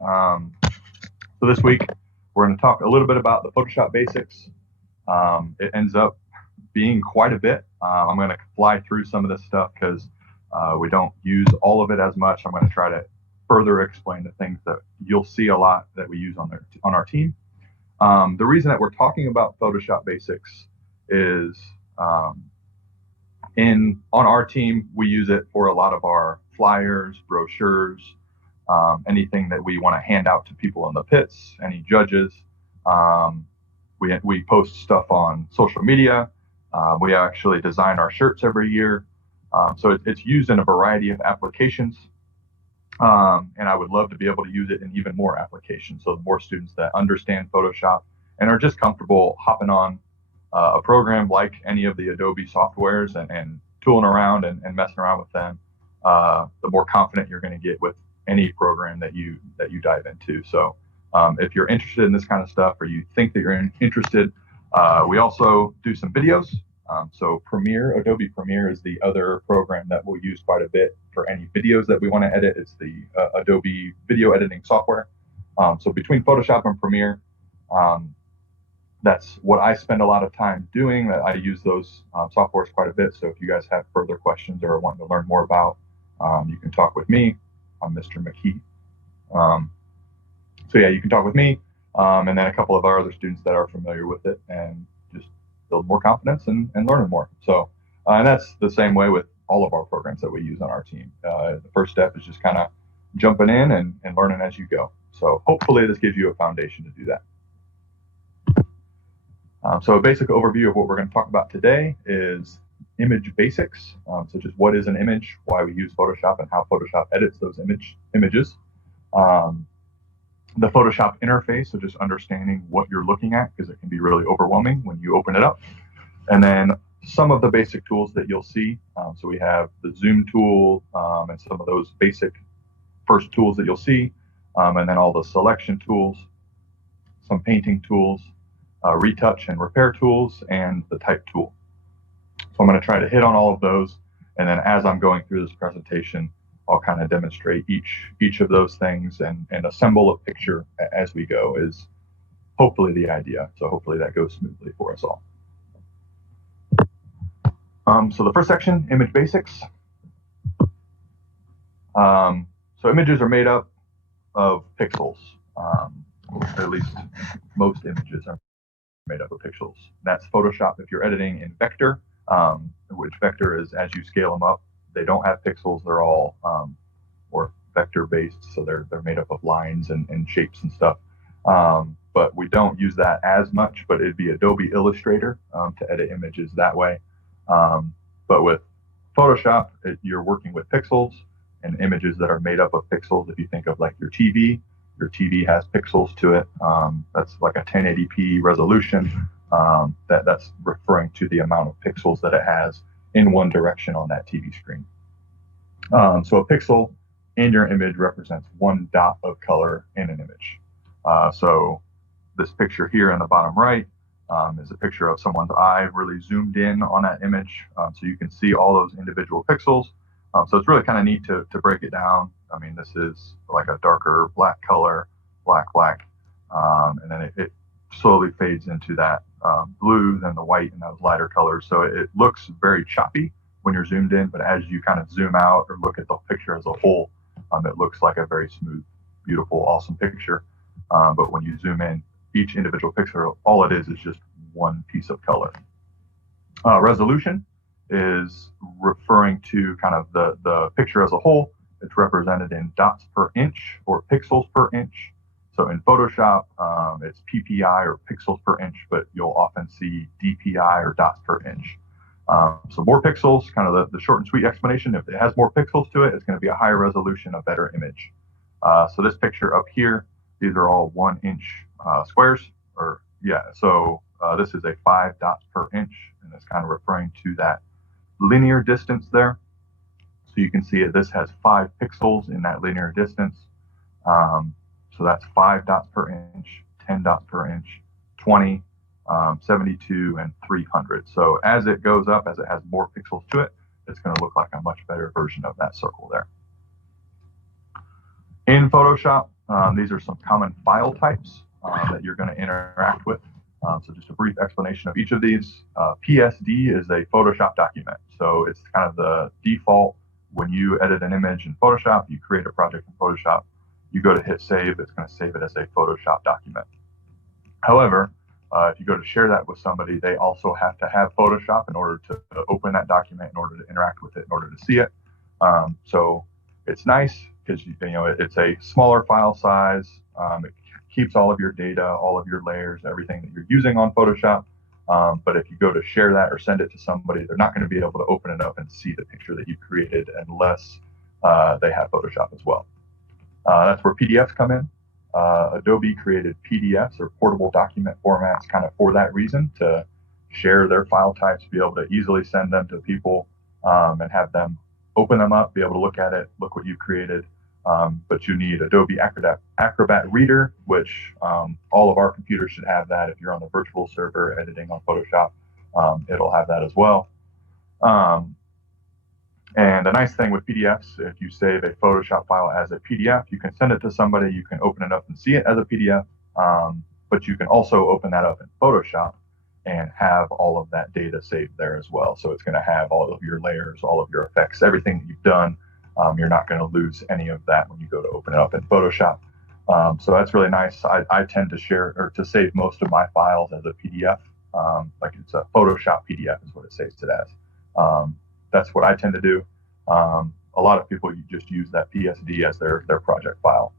So this week, we're going to talk a little bit about the Photoshop basics. It ends up being quite a bit. I'm going to fly through some of this stuff because we don't use all of it as much. I'm going to try to further explain the things that you'll see a lot that we use on our team. The reason that we're talking about Photoshop basics is on our team, we use it for a lot of our flyers, brochures, anything that we want to hand out to people in the pits, any judges. We post stuff on social media. We actually design our shirts every year. So it's used in a variety of applications. And I would love to be able to use it in even more applications. So the more students that understand Photoshop and are just comfortable hopping on a program like any of the Adobe softwares and tooling around and messing around with them, the more confident you're going to get with any program that you dive into. So if you're interested in this kind of stuff, or you think that you're interested, we also do some videos. So Adobe Premiere is the other program that we'll use quite a bit for any videos that we want to edit. It's the Adobe video editing software. So between Photoshop and Premiere, that's what I spend a lot of time doing. I use those softwares quite a bit. So if you guys have further questions or want to learn more about, you can talk with me. I'm Mr. McKee. So yeah, you can talk with me, and then a couple of our other students that are familiar with it, and just build more confidence and learning more. So, and that's the same way with all of our programs that we use on our team. The first step is just kind of jumping in and learning as you go. So hopefully this gives you a foundation to do that. So a basic overview of what we're going to talk about today is image basics. So just what is an image, why we use Photoshop, and how Photoshop edits those images. The Photoshop interface, so just understanding what you're looking at, because it can be really overwhelming when you open it up. And then some of the basic tools that you'll see. So we have the zoom tool and some of those basic first tools that you'll see, and then all the selection tools, some painting tools, retouch and repair tools, and the type tool. So I'm going to try to hit on all of those, and then as I'm going through this presentation, I'll kind of demonstrate each of those things and assemble a picture as we go is hopefully the idea. So hopefully that goes smoothly for us all. So the first section, image basics. So images are made up of pixels. At least most images are made up of pixels. That's Photoshop if you're editing in vector, which vector is as you scale them up. They don't have pixels. They're all or vector based, so they're made up of lines and shapes and stuff. But we don't use that as much. But it'd be Adobe Illustrator to edit images that way. But with Photoshop, you're working with pixels and images that are made up of pixels. If you think of like your TV has pixels to it. That's like a 1080p resolution. That's referring to the amount of pixels that it has in one direction on that TV screen. So a pixel in your image represents one dot of color in an image. So this picture here in the bottom right is a picture of someone's eye really zoomed in on that image. So you can see all those individual pixels. So it's really kind of neat to break it down. I mean, this is like a darker black color, black, and then it slowly fades into that blue, then the white, and those lighter colors. So it looks very choppy when you're zoomed in, but as you kind of zoom out or look at the picture as a whole, it looks like a very smooth, beautiful, awesome picture. But when you zoom in, each individual picture, all it is just one piece of color. Resolution is referring to kind of the picture as a whole. It's represented in dots per inch or pixels per inch. So in Photoshop, it's PPI or pixels per inch, but you'll often see DPI or dots per inch. So more pixels, kind of the short and sweet explanation. If it has more pixels to it, it's going to be a higher resolution, a better image. So this picture up here, these are all 1 inch squares, or yeah. So this is a 5 dots per inch, and it's kind of referring to that linear distance there. So you can see it. This has 5 pixels in that linear distance. So that's 5 dots per inch, 10 dots per inch, 20, 72, and 300. So as it goes up, as it has more pixels to it, it's going to look like a much better version of that circle there. In Photoshop, these are some common file types that you're going to interact with. So just a brief explanation of each of these. PSD is a Photoshop document. So it's kind of the default when you edit an image in Photoshop, you create a project in Photoshop, you go to hit save, it's going to save it as a Photoshop document. However, if you go to share that with somebody, they also have to have Photoshop in order to open that document, in order to interact with it, in order to see it. So it's nice because it's a smaller file size. It keeps all of your data, all of your layers, everything that you're using on Photoshop. But if you go to share that or send it to somebody, they're not going to be able to open it up and see the picture that you created unless they have Photoshop as well. That's where PDFs come in. Adobe created PDFs, or portable document formats, kind of for that reason, to share their file types, be able to easily send them to people and have them open them up, be able to look at it, look what you created. But you need Adobe Acrobat Reader, which all of our computers should have that. If you're on the virtual server editing on Photoshop, it'll have that as well. And the nice thing with PDFs, if you save a Photoshop file as a PDF, you can send it to somebody, you can open it up and see it as a PDF, but you can also open that up in Photoshop and have all of that data saved there as well. So it's going to have all of your layers, all of your effects, everything that you've done. You're not going to lose any of that when you go to open it up in Photoshop. So that's really nice. I tend to share or to save most of my files as a PDF. Like it's a Photoshop PDF is what it saves it as. That's what I tend to do. A lot of people just use that PSD as their project file.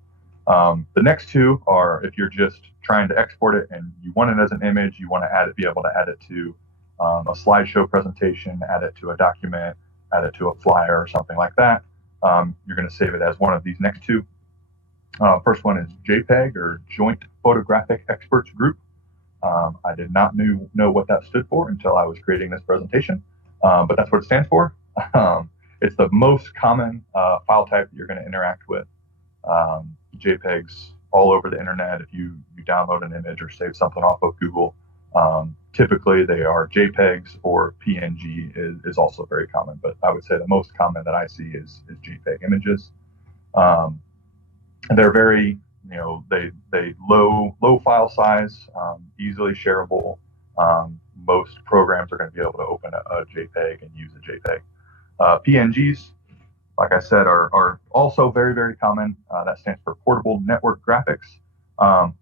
The next two are if you're just trying to export it and you want it as an image, you want to be able to add it to a slideshow presentation, add it to a document, add it to a flyer or something like that. You're going to save it as one of these next two. First one is JPEG, or Joint Photographic Experts Group. I did not know what that stood for until I was creating this presentation, but that's what it stands for. It's the most common file type that you're going to interact with. JPEGs all over the internet. If you download an image or save something off of Google, typically they are JPEGs, or PNG is also very common, but I would say the most common that I see is JPEG images. They're very, they low file size, easily shareable. Most programs are going to be able to open a JPEG and use a JPEG. PNGs, like I said, are also very, very common. That stands for Portable Network Graphics.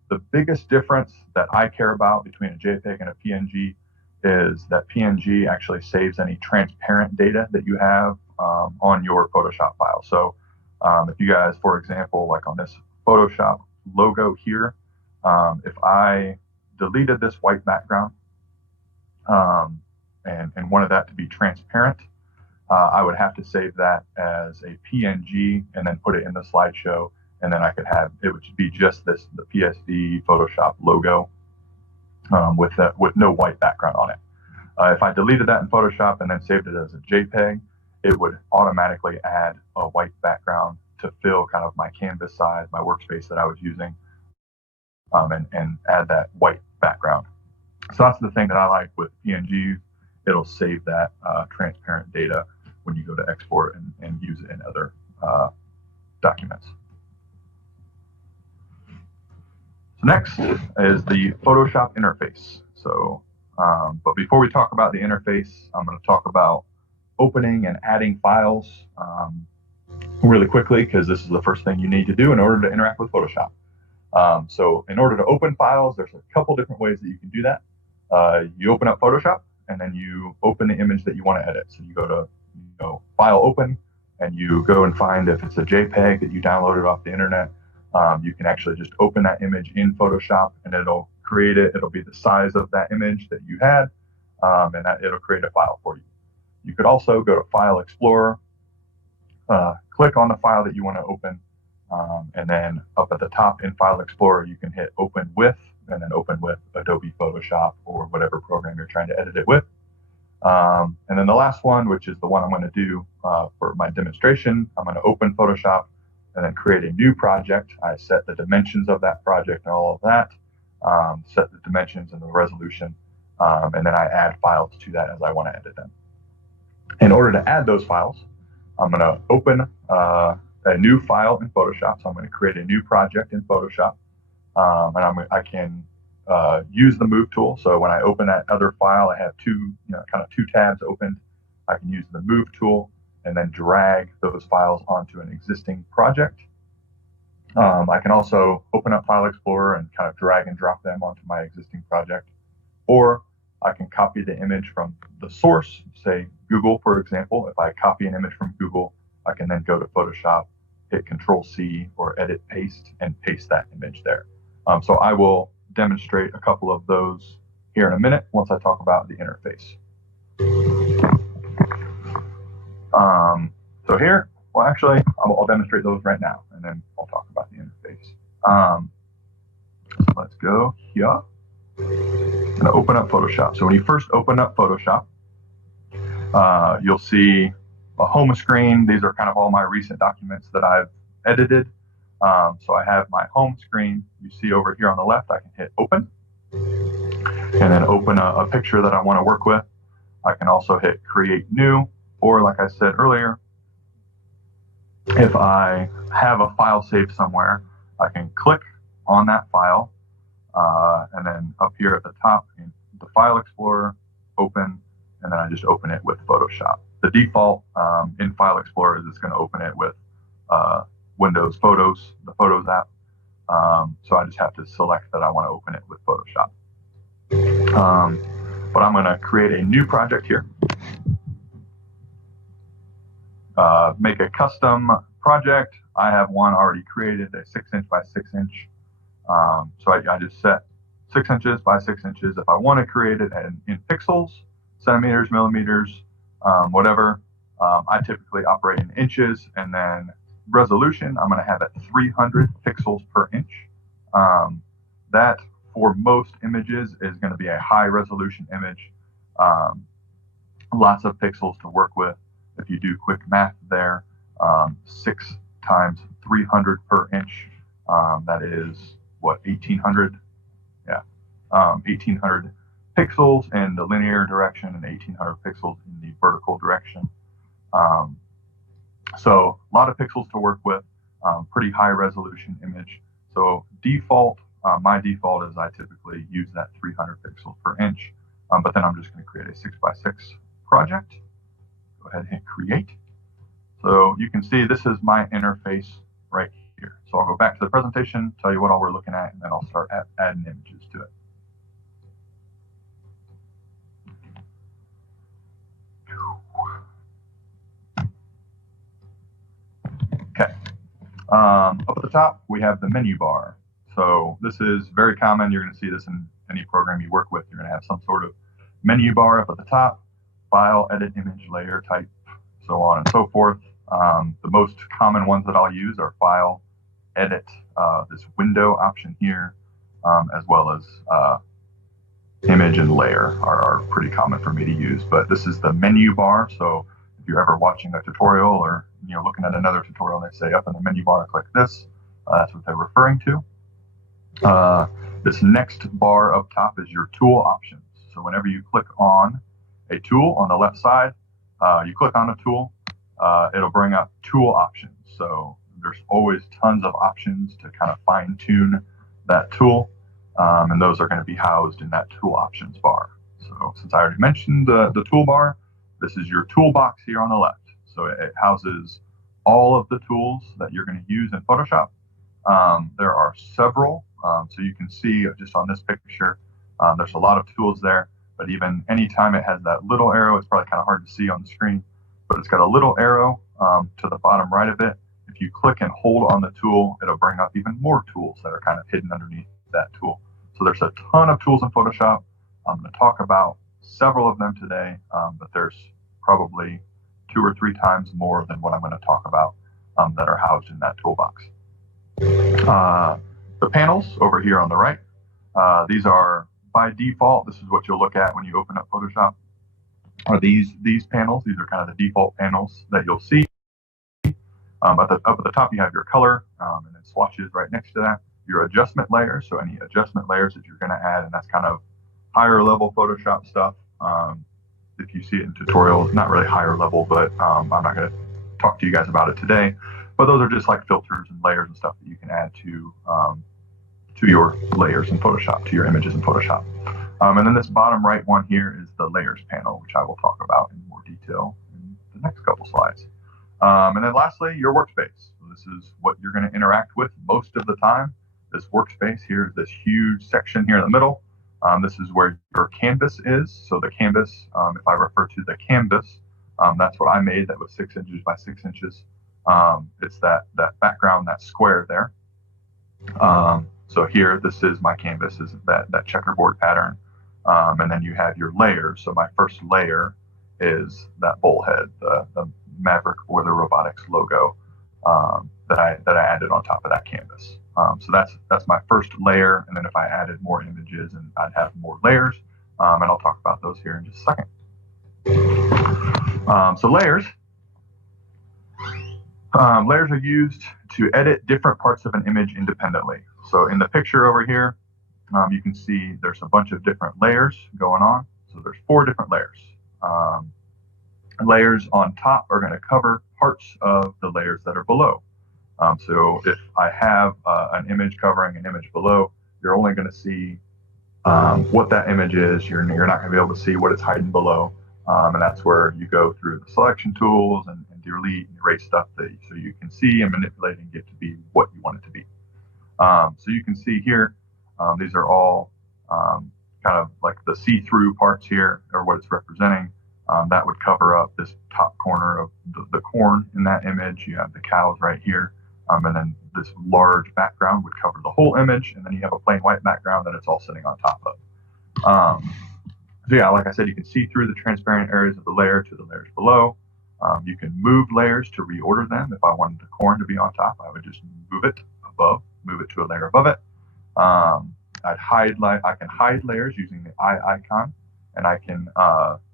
The biggest difference that I care about between a JPEG and a PNG is that PNG actually saves any transparent data that you have on your Photoshop file. So if you guys, for example, like on this Photoshop logo here, if I deleted this white background and wanted that to be transparent, I would have to save that as a PNG and then put it in the slideshow, and then I could have it would be just the PSD Photoshop logo with no white background on it. If I deleted that in Photoshop and then saved it as a JPEG, it would automatically add a white background to fill kind of my canvas size, my workspace that I was using, and add that white background. So that's the thing that I like with PNG. It'll save that transparent data when you go to export and use it in other documents. So next is the Photoshop interface. So, but before we talk about the interface, I'm going to talk about opening and adding files really quickly, because this is the first thing you need to do in order to interact with Photoshop. So in order to open files, there's a couple different ways that you can do that. You open up Photoshop, and then you open the image that you want to edit. So you go to File, Open, and you go and find if it's a JPEG that you downloaded off the internet. You can actually just open that image in Photoshop, and it'll create it. It'll be the size of that image that you had, and it'll create a file for you. You could also go to File Explorer, click on the file that you want to open, and then up at the top in File Explorer, you can hit Open With, and then open with Adobe Photoshop or whatever program you're trying to edit it with. And then the last one, which is the one I'm going to do for my demonstration, I'm going to open Photoshop and then create a new project. I set the dimensions of that project and all of that, set the dimensions and the resolution, and then I add files to that as I want to edit them. In order to add those files, I'm going to open a new file in Photoshop. So I'm going to create a new project in Photoshop, and I can use the Move tool. So when I open that other file, I have kind of two tabs opened. I can use the Move tool and then drag those files onto an existing project. I can also open up File Explorer and kind of drag and drop them onto my existing project. Or I can copy the image from the source, say Google, for example. If I copy an image from Google, I can then go to Photoshop, hit Control-C or Edit Paste, and paste that image there. So I will demonstrate a couple of those here in a minute once I talk about the interface. So here, well, actually, I'll demonstrate those right now, and then I'll talk about the interface. So let's go here. I'm going to open up Photoshop. So when you first open up Photoshop, you'll see a home screen. These are kind of all my recent documents that I've edited. So I have my home screen. You see over here on the left, I can hit Open, and then open a picture that I want to work with. I can also hit Create New, or like I said earlier, if I have a file saved somewhere, I can click on that file, and then up here at the top in the File Explorer, Open, and then I just open it with Photoshop. The default in File Explorer is it's going to open it with Windows Photos, the Photos app. So I just have to select that I want to open it with Photoshop. But I'm going to create a new project here. Make a custom project. I have one already created, a 6" by 6". So I just set 6 inches by 6 inches. If I want to create it in pixels, centimeters, millimeters, whatever, I typically operate in inches, and then resolution, I'm going to have it 300 pixels per inch. That for most images is going to be a high resolution image. Lots of pixels to work with. If you do quick math there, 6 times 300 per inch, that is what, 1800? Yeah, 1800 pixels in the linear direction and 1800 pixels in the vertical direction. So a lot of pixels to work with, pretty high resolution image. So default, my default is I typically use that 300 pixels per inch, but then I'm just going to create a 6 by 6 project. Go ahead and hit Create. So you can see this is my interface right here. So I'll go back to the presentation, tell you what all we're looking at, and then I'll start adding images to it. Okay. Up at the top, we have the menu bar. So this is very common. You're going to see this in any program you work with. You're going to have some sort of menu bar up at the top, file, edit, image, layer, type, so on and so forth. The most common ones that I'll use are file, edit, this window option here, as well as image and layer are pretty common for me to use. But this is the menu bar. So if you're ever watching a tutorial or looking at another tutorial and they say up in the menu bar, click this, that's what they're referring to. This next bar up top is your tool options. So whenever you click on a tool on the left side, you click on a tool, it'll bring up tool options. So there's always tons of options to kind of fine tune that tool, and those are going to be housed in that tool options bar. So since I already mentioned the toolbar, this is your toolbox here on the left. So it houses all of the tools that you're going to use in Photoshop. There are several, so you can see just on this picture, there's a lot of tools there, but even anytime it has that little arrow, it's probably kind of hard to see on the screen, but it's got a little arrow to the bottom right of it. If you click and hold on the tool, it'll bring up even more tools that are kind of hidden underneath that tool. So there's a ton of tools in Photoshop. I'm going to talk about several of them today, but there's probably 2 or 3 times more than what I'm going to talk about that are housed in that toolbox. The panels over here on the right, these are by default. This is what you'll look at when you open up Photoshop. Are these panels? These are kind of the default panels that you'll see. Up at the top, you have your color, and then swatches right next to that. Your adjustment layers, so any adjustment layers that you're going to add, and that's kind of higher level Photoshop stuff. If you see it in tutorials, not really higher level, but I'm not going to talk to you guys about it today. But those are just like filters and layers and stuff that you can add to your layers in Photoshop, to your images in Photoshop. And then this bottom right one here is the layers panel, which I will talk about in more detail in the next couple slides. And then lastly, your workspace. So this is what you're going to interact with most of the time. This workspace here is this huge section here in the middle. This is where your canvas is. So the canvas, if I refer to the canvas, that's what I made. That was 6 inches by 6 inches. It's that background, that square there. So here, this is my canvas, is that checkerboard pattern. And then you have your layers. So my first layer is that bullhead, the Maverick or the robotics logo that I added on top of that canvas. So that's my first layer. And then if I added more images, and I'd have more layers. And I'll talk about those here in just a second. So layers. Layers are used to edit different parts of an image independently. So in the picture over here, you can see there's a bunch of different layers going on. So there's 4 different layers. Layers on top are going to cover parts of the layers that are below. So if I have an image covering an image below, you're only going to see what that image is. You're not going to be able to see what it's hiding below. And that's where you go through the selection tools and delete and erase stuff so you can see and manipulate and get to be what you want it to be. So you can see here, these are all kind of like the see-through parts here, or what it's representing. That would cover up this top corner of the corn in that image. You have the cows right here. And then this large background would cover the whole image. And then you have a plain white background that it's all sitting on top of. So yeah, like I said, you can see through the transparent areas of the layer to the layers below. You can move layers to reorder them. If I wanted the corn to be on top, I would just move it above, move it to a layer above it. I can hide layers using the eye icon, and I can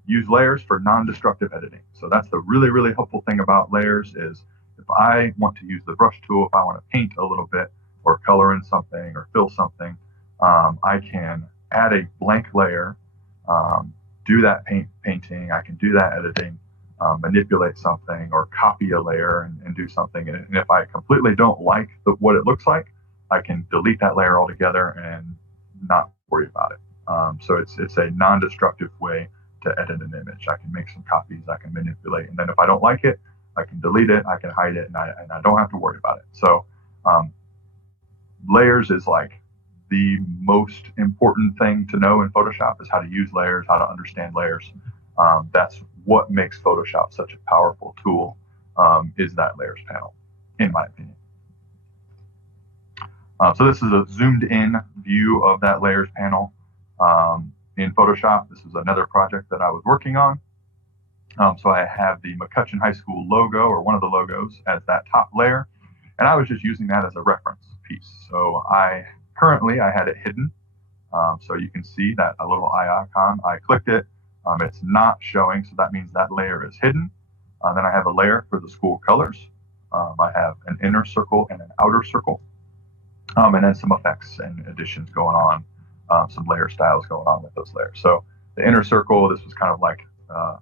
use layers for non-destructive editing. So that's the really, really helpful thing about layers is if I want to use the brush tool, if I want to paint a little bit or color in something or fill something, I can add a blank layer, do that painting, I can do that editing, manipulate something or copy a layer and do something. And if I completely don't like what it looks like, I can delete that layer altogether and not worry about it. So it's a non-destructive way to edit an image. I can make some copies, I can manipulate, and then if I don't like it, I can delete it, I can hide it, and I don't have to worry about it. So layers is like the most important thing to know in Photoshop, is how to use layers, how to understand layers. That's what makes Photoshop such a powerful tool, is that layers panel, in my opinion. So this is a zoomed in view of that layers panel in Photoshop. This is another project that I was working on. So I have the McCutcheon High School logo, or one of the logos, as that top layer, and I was just using that as a reference piece. So currently I had it hidden, so you can see that a little eye icon. I clicked it, it's not showing, so that means that layer is hidden. Then I have a layer for the school colors. I have an inner circle and an outer circle, and then some effects and additions going on, some layer styles going on with those layers. So the inner circle, this was kind of like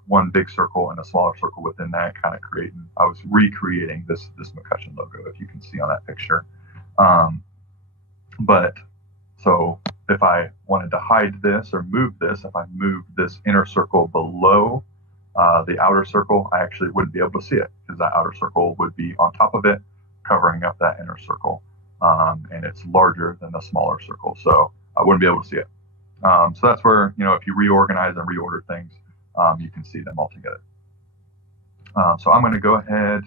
one big circle and a smaller circle within that, kind of creating, I was recreating this McCutcheon logo, if you can see on that picture. But so if I wanted to hide this or move this, if I moved this inner circle below the outer circle, I actually wouldn't be able to see it, because that outer circle would be on top of it, covering up that inner circle. And it's larger than the smaller circle, so I wouldn't be able to see it. So that's where, if you reorganize and reorder things, you can see them all together. So I'm going to go ahead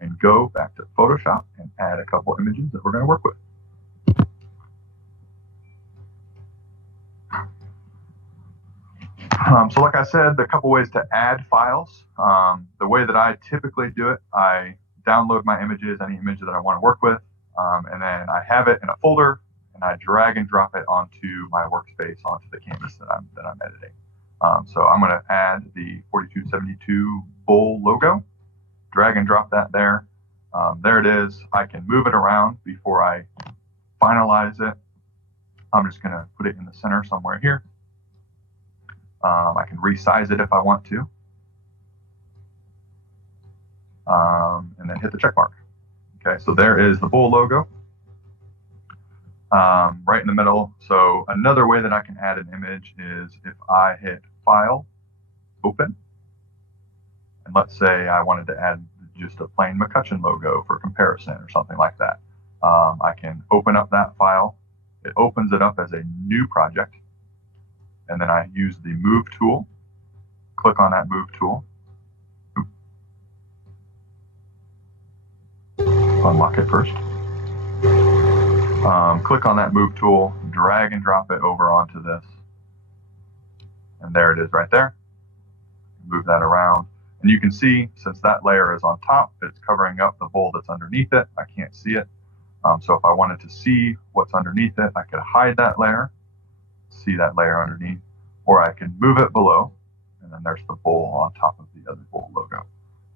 and go back to Photoshop and add a couple images that we're going to work with. So like I said, a couple ways to add files. The way that I typically do it, I download my images, any image that I want to work with, and then I have it in a folder, and I drag and drop it onto my workspace, onto the canvas that I'm editing. So I'm going to add the 4272 bull logo, drag and drop that there. There it is. I can move it around before I finalize it. I'm just going to put it in the center somewhere here. I can resize it if I want to, and then hit the check mark. Okay, so there is the bull logo right in the middle. So another way that I can add an image is if I hit File, Open, and let's say I wanted to add just a plain McCutcheon logo for comparison or something like that. I can open up that file. It opens it up as a new project, and then I use the Move tool. Click on that Move tool. Unlock it first. Click on that Move tool, drag and drop it over onto this, and there it is right there. Move that around, and you can see since that layer is on top, it's covering up the bowl that's underneath it. I can't see it. So if I wanted to see what's underneath it, I could hide that layer, see that layer underneath, or I can move it below, and then there's the bowl on top of the other bowl logo.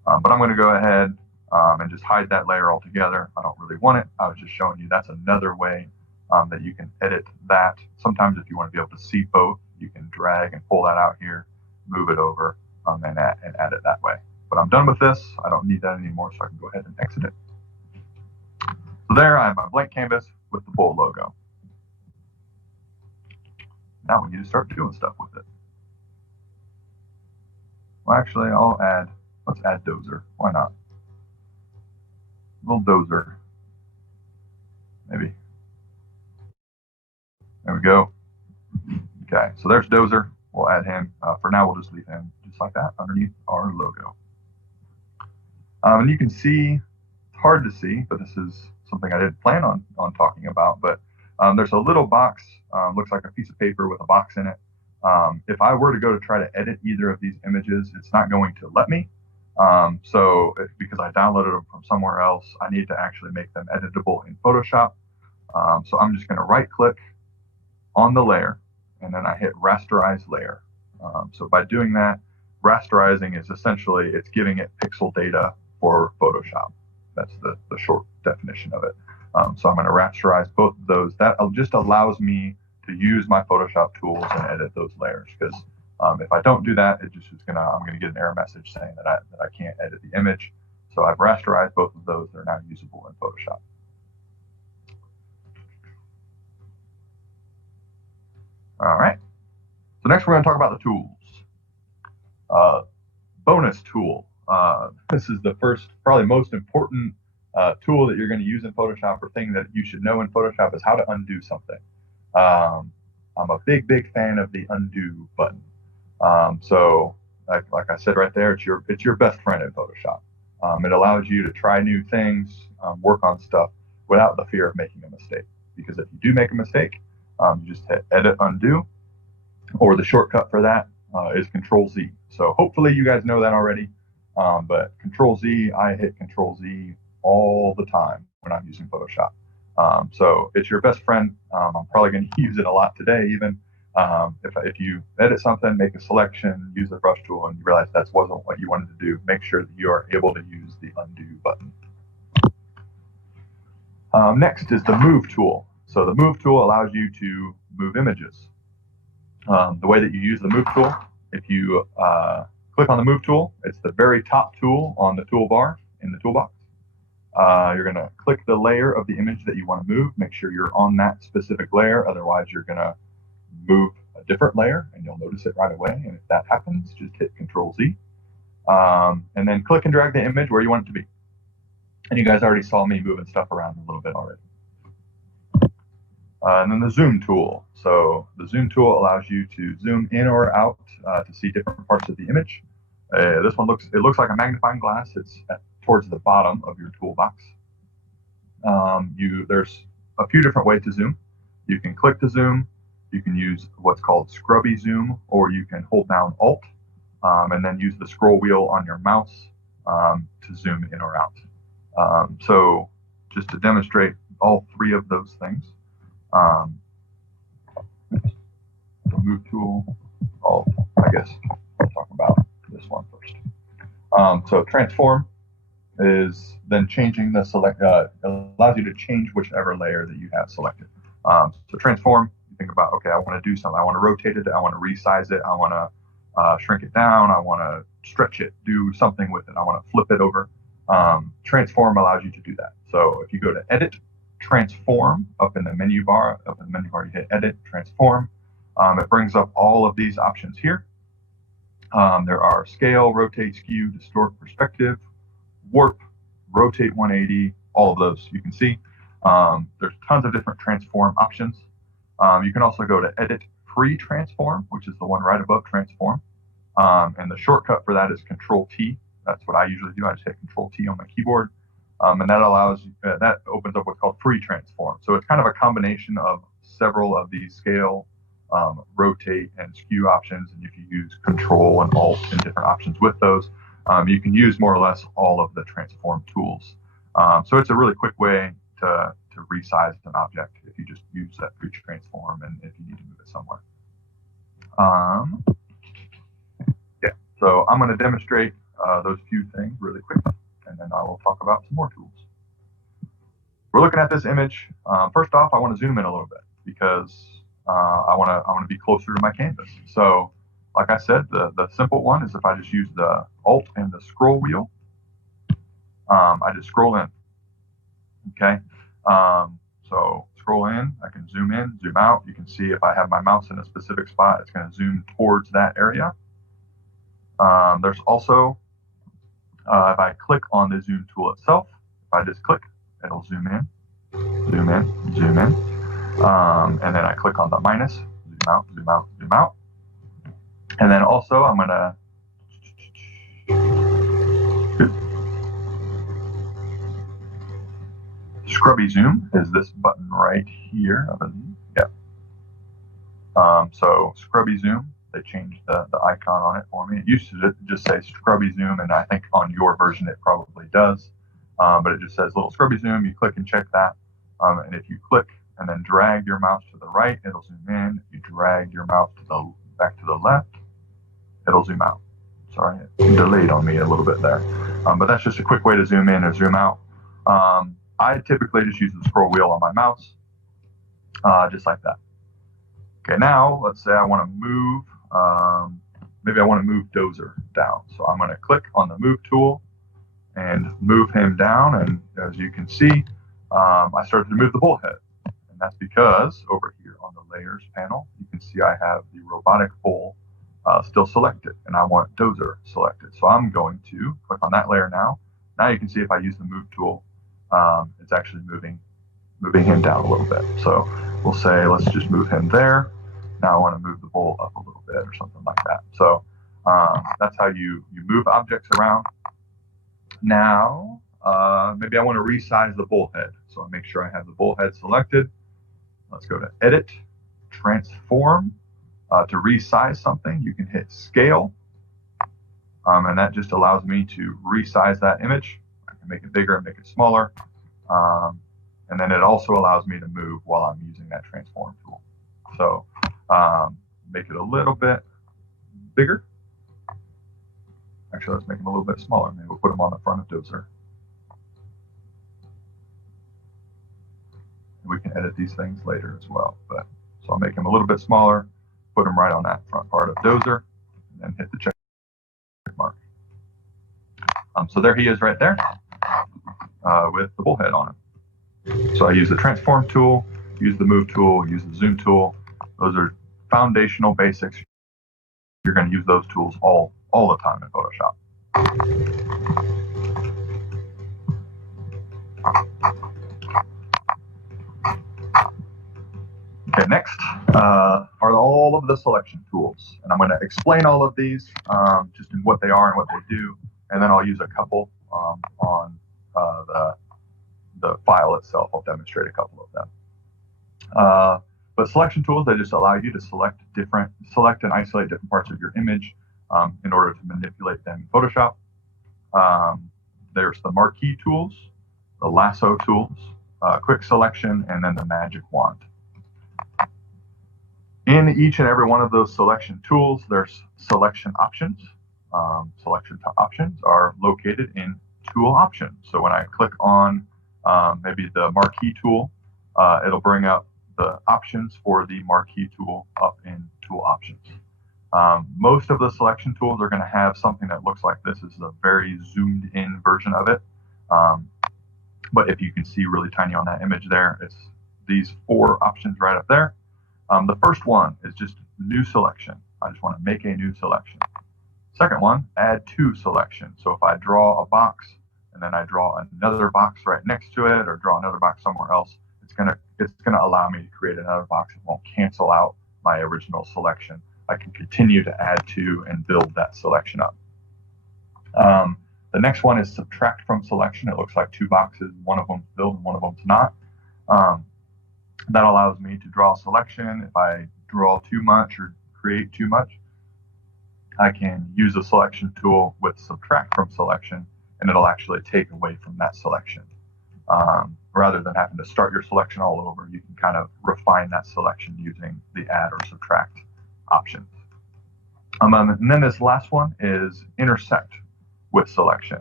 But I'm going to go ahead and just hide that layer altogether. I don't really want it. I was just showing you that's another way that you can edit that. Sometimes if you want to be able to see both, you can drag and pull that out here, move it over, and add it that way. But I'm done with this. I don't need that anymore, so I can go ahead and exit it. So there I have my blank canvas with the bull logo. Now we need to start doing stuff with it. Well, actually, let's add dozer. Why not? Little dozer. Maybe. There we go. Okay, so there's dozer. We'll add him. For now, we'll just leave him just like that underneath our logo. And you can see, it's hard to see, but this is something I didn't plan on talking about, but there's a little box, looks like a piece of paper with a box in it. If I were to go to try to edit either of these images, it's not going to let me. Because I downloaded them from somewhere else, I need to actually make them editable in Photoshop. So I'm just going to right click on the layer, and then I hit rasterize layer. So by doing that, rasterizing is essentially, it's giving it pixel data for Photoshop. That's the short definition of it. So I'm going to rasterize both of those. That just allows me to use my Photoshop tools and edit those layers, because if I don't do that, it just is I'm going to get an error message saying that I can't edit the image. So I've rasterized both of those. They're now usable in Photoshop. All right. So next we're going to talk about the tools. Bonus tool. This is the first, probably most important tool that you're going to use in Photoshop, or thing that you should know in Photoshop, is how to undo something. I'm a big fan of the undo button. So like I said right there, it's your best friend in Photoshop. It allows you to try new things, work on stuff without the fear of making a mistake. Because if you do make a mistake, you just hit Edit Undo, or the shortcut for that is Control Z. So hopefully you guys know that already. But Control Z, I hit Control Z all the time when I'm using Photoshop. So it's your best friend. I'm probably going to use it a lot today, even. If you edit something, make a selection, use the brush tool, and you realize that wasn't what you wanted to do, make sure that you are able to use the undo button. Next is the Move tool. So the Move tool allows you to move images. The way that you use the Move tool, if you click on the Move tool, it's the very top tool on the toolbar in the toolbox. You're going to click the layer of the image that you want to move. Make sure you're on that specific layer. Otherwise, you're going to move a different layer, and you'll notice it right away. And if that happens, just hit Control Z. And then click and drag the image where you want it to be. And you guys already saw me moving stuff around a little bit already. And then the Zoom tool. So the Zoom tool allows you to zoom in or out to see different parts of the image. This one looks like a magnifying glass. It's towards the bottom of your toolbox. There's a few different ways to zoom. You can click to zoom. You can use what's called scrubby zoom, or you can hold down Alt and then use the scroll wheel on your mouse to zoom in or out. So just to demonstrate all three of those things, the Move tool, I guess I'll talk about this one first. So transform is then changing the select, allows you to change whichever layer that you have selected. So transform, you think about, okay, I want to do something. I want to rotate it. I want to resize it. I want to shrink it down. I want to stretch it, do something with it. I want to flip it over. Transform allows you to do that. So if you go to Edit, Transform, up in the menu bar, you hit Edit, Transform. It brings up all of these options here. There are Scale, Rotate, Skew, Distort, Perspective, Warp, Rotate 180, all of those you can see. There's tons of different transform options. You can also go to Edit, Pre-Transform, which is the one right above Transform. And the shortcut for that is Control-T. That's what I usually do. I just hit Control-T on my keyboard. And that allows, that opens up what's called Pre-Transform. So it's kind of a combination of several of these Scale, Rotate, and Skew options. And if you use Control and Alt and different options with those, you can use more or less all of the transform tools. So it's a really quick way to resize an object if you just use that pre-transform and if you need to move it somewhere. Yeah, so I'm going to demonstrate those few things really quick, and then I will talk about some more tools. We're looking at this image. First off, I want to zoom in a little bit because I want to be closer to my canvas. So like I said, the simple one is if I just use the Alt and the scroll wheel, I just scroll in. Okay, so scroll in, I can zoom in, zoom out. You can see if I have my mouse in a specific spot, it's going to zoom towards that area. There's also, if I click on the zoom tool itself, if I just click, it'll zoom in, zoom in, zoom in. And then I click on the minus, zoom out, zoom out, zoom out. And then also I'm going to Scrubby Zoom is this button right here, I believe. Yeah. So Scrubby Zoom, they changed the icon on it for me. It used to just say Scrubby Zoom, and I think on your version it probably does. But it just says little Scrubby Zoom. You click and check that. And if you click and then drag your mouse to the right, it'll zoom in. If you drag your mouse to back to the left, it'll zoom out. Sorry, it delayed on me a little bit there. But that's just a quick way to zoom in or zoom out. I typically just use the scroll wheel on my mouse, just like that. Okay, now let's say I want to move, maybe I want to move Dozer down. So I'm going to click on the Move tool and move him down. And as you can see, I started to move the bullhead. And that's because over here on the Layers panel, you can see I have the robotic bull still selected, and I want Dozer selected. So I'm going to click on that layer now. Now you can see if I use the Move tool, it's actually moving him down a little bit. So we'll say, let's just move him there. Now I want to move the bull up a little bit or something like that. So that's how you move objects around. Now, maybe I want to resize the bullhead. So I make sure I have the bullhead selected. Let's go to Edit, Transform. To resize something, you can hit Scale. And that just allows me to resize that image. I can make it bigger and make it smaller. And then it also allows me to move while I'm using that transform tool. So make it a little bit bigger. Actually, let's make them a little bit smaller. Maybe we'll put them on the front of Dozer. And we can edit these things later as well. But so I'll make them a little bit smaller, put them right on that front part of Dozer, and then hit the check mark. So there he is right there with the bullhead on him. So I use the transform tool, use the move tool, use the zoom tool. Those are foundational basics. You're going to use those tools all the time in Photoshop. Okay, next are all of the selection tools. And I'm going to explain all of these just in what they are and what they do. And then I'll use a couple on the file itself. I'll demonstrate a couple of them. But selection tools, they just allow you to select and isolate different parts of your image in order to manipulate them in Photoshop. There's the marquee tools, the lasso tools, quick selection, and then the magic wand. In each and every one of those selection tools, there's selection options. Selection options are located in tool options. So when I click on maybe the marquee tool, it'll bring up the options for the marquee tool up in tool options. Most of the selection tools are going to have something that looks like this. This is a very zoomed in version of it. But if you can see really tiny on that image there, it's these 4 options right up there. The first one is just new selection. I just want to make a new selection. Second one, add to selection. So if I draw a box and then I draw another box right next to it, or draw another box somewhere else, it's gonna allow me to create another box. It won't cancel out my original selection. I can continue to add to and build that selection up. The next one is subtract from selection. It looks like 2 boxes, one of them's filled and one of them's not. That allows me to draw a selection. If I draw too much or create too much, I can use the selection tool with subtract from selection, and it'll actually take away from that selection. Rather than having to start your selection all over, you can kind of refine that selection using the add or subtract options. And then this last one is intersect with selection.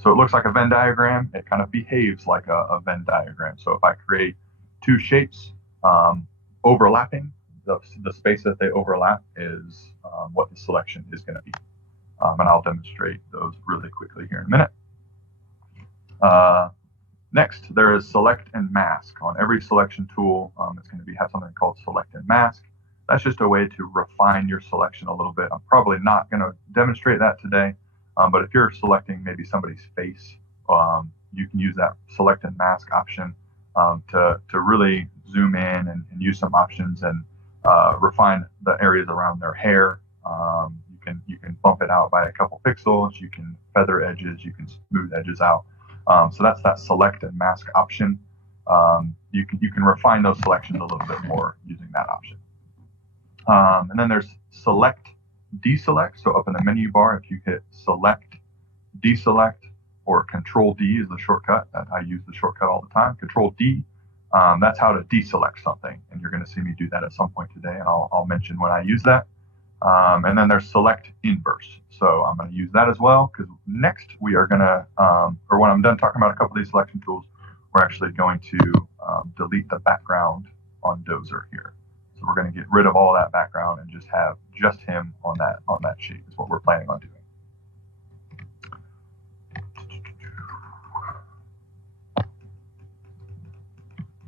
So it looks like a Venn diagram. It kind of behaves like a Venn diagram. So if I create 2 shapes overlapping, the space that they overlap is what the selection is going to be. And I'll demonstrate those really quickly here in a minute. Next, there is select and mask. On every selection tool, it's going to have something called select and mask. That's just a way to refine your selection a little bit. I'm probably not going to demonstrate that today, but if you're selecting maybe somebody's face, you can use that select and mask option to really zoom in and use some options and refine the areas around their hair. You can bump it out by a couple pixels. You can feather edges. You can smooth edges out. So that's that select and mask option. You can refine those selections a little bit more using that option. And then there's select, deselect. So up in the menu bar, if you hit select, deselect, or Control D is the shortcut. I use the shortcut all the time. Control D, that's how to deselect something. And you're going to see me do that at some point today, and I'll mention when I use that. And then there's select inverse. So I'm going to use that as well, because next we are going to, or when I'm done talking about a couple of these selection tools, we're actually going to delete the background on Dozer here. So we're going to get rid of all that background and just have just him on that sheet is what we're planning on doing.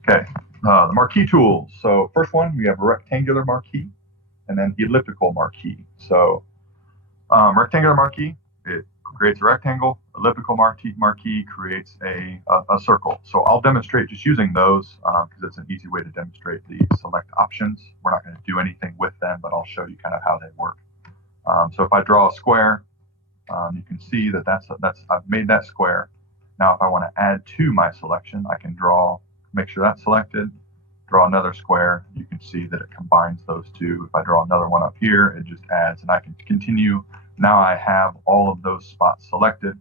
Okay, the marquee tools. So first one, we have a rectangular marquee and then elliptical marquee. So rectangular marquee, it creates a rectangle. Elliptical marquee creates a circle. So I'll demonstrate just using those because it's an easy way to demonstrate the select options. We're not going to do anything with them, but I'll show you kind of how they work. So if I draw a square, you can see that I've made that square. Now if I want to add to my selection, I can make sure that's selected, draw another square. You can see that it combines those two. If I draw another one up here, it just adds, and I can continue. Now I have all of those spots selected.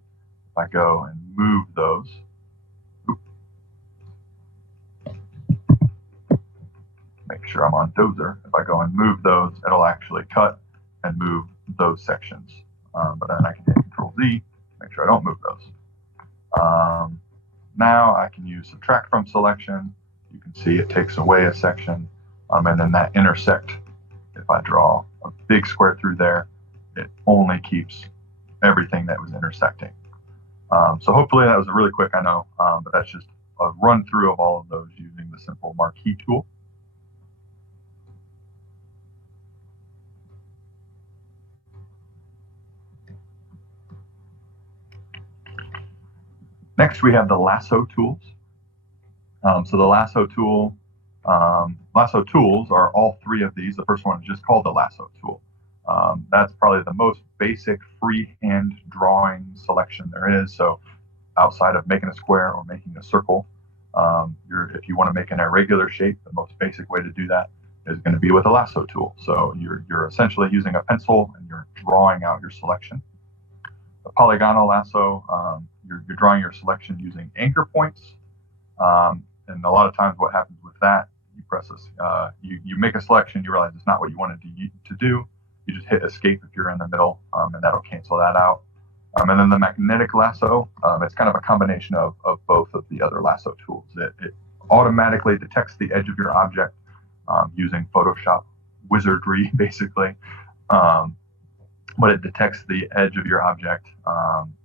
If I go and move those, make sure I'm on Dozer. If I go and move those, it'll actually cut and move those sections. But then I can hit Control Z, make sure I don't move those. Now I can use subtract from selection. You can see it takes away a section. And then that intersect, if I draw a big square through there, it only keeps everything that was intersecting. So hopefully that was really quick, I know, but that's just a run through of all of those using the simple marquee tool. Next, we have the lasso tools. So the lasso tools are all 3 of these. The first one is just called the lasso tool. That's probably the most basic freehand drawing selection there is. So outside of making a square or making a circle, if you want to make an irregular shape, the most basic way to do that is going to be with a lasso tool. So you're essentially using a pencil and you're drawing out your selection. The polygonal lasso, you're drawing your selection using anchor points. And a lot of times what happens with that, you press this, you make a selection, you realize it's not what you wanted to do. You just hit escape if you're in the middle, and that'll cancel that out. And then the magnetic lasso, it's kind of a combination of both of the other lasso tools. It automatically detects the edge of your object using Photoshop wizardry, basically. but it detects the edge of your object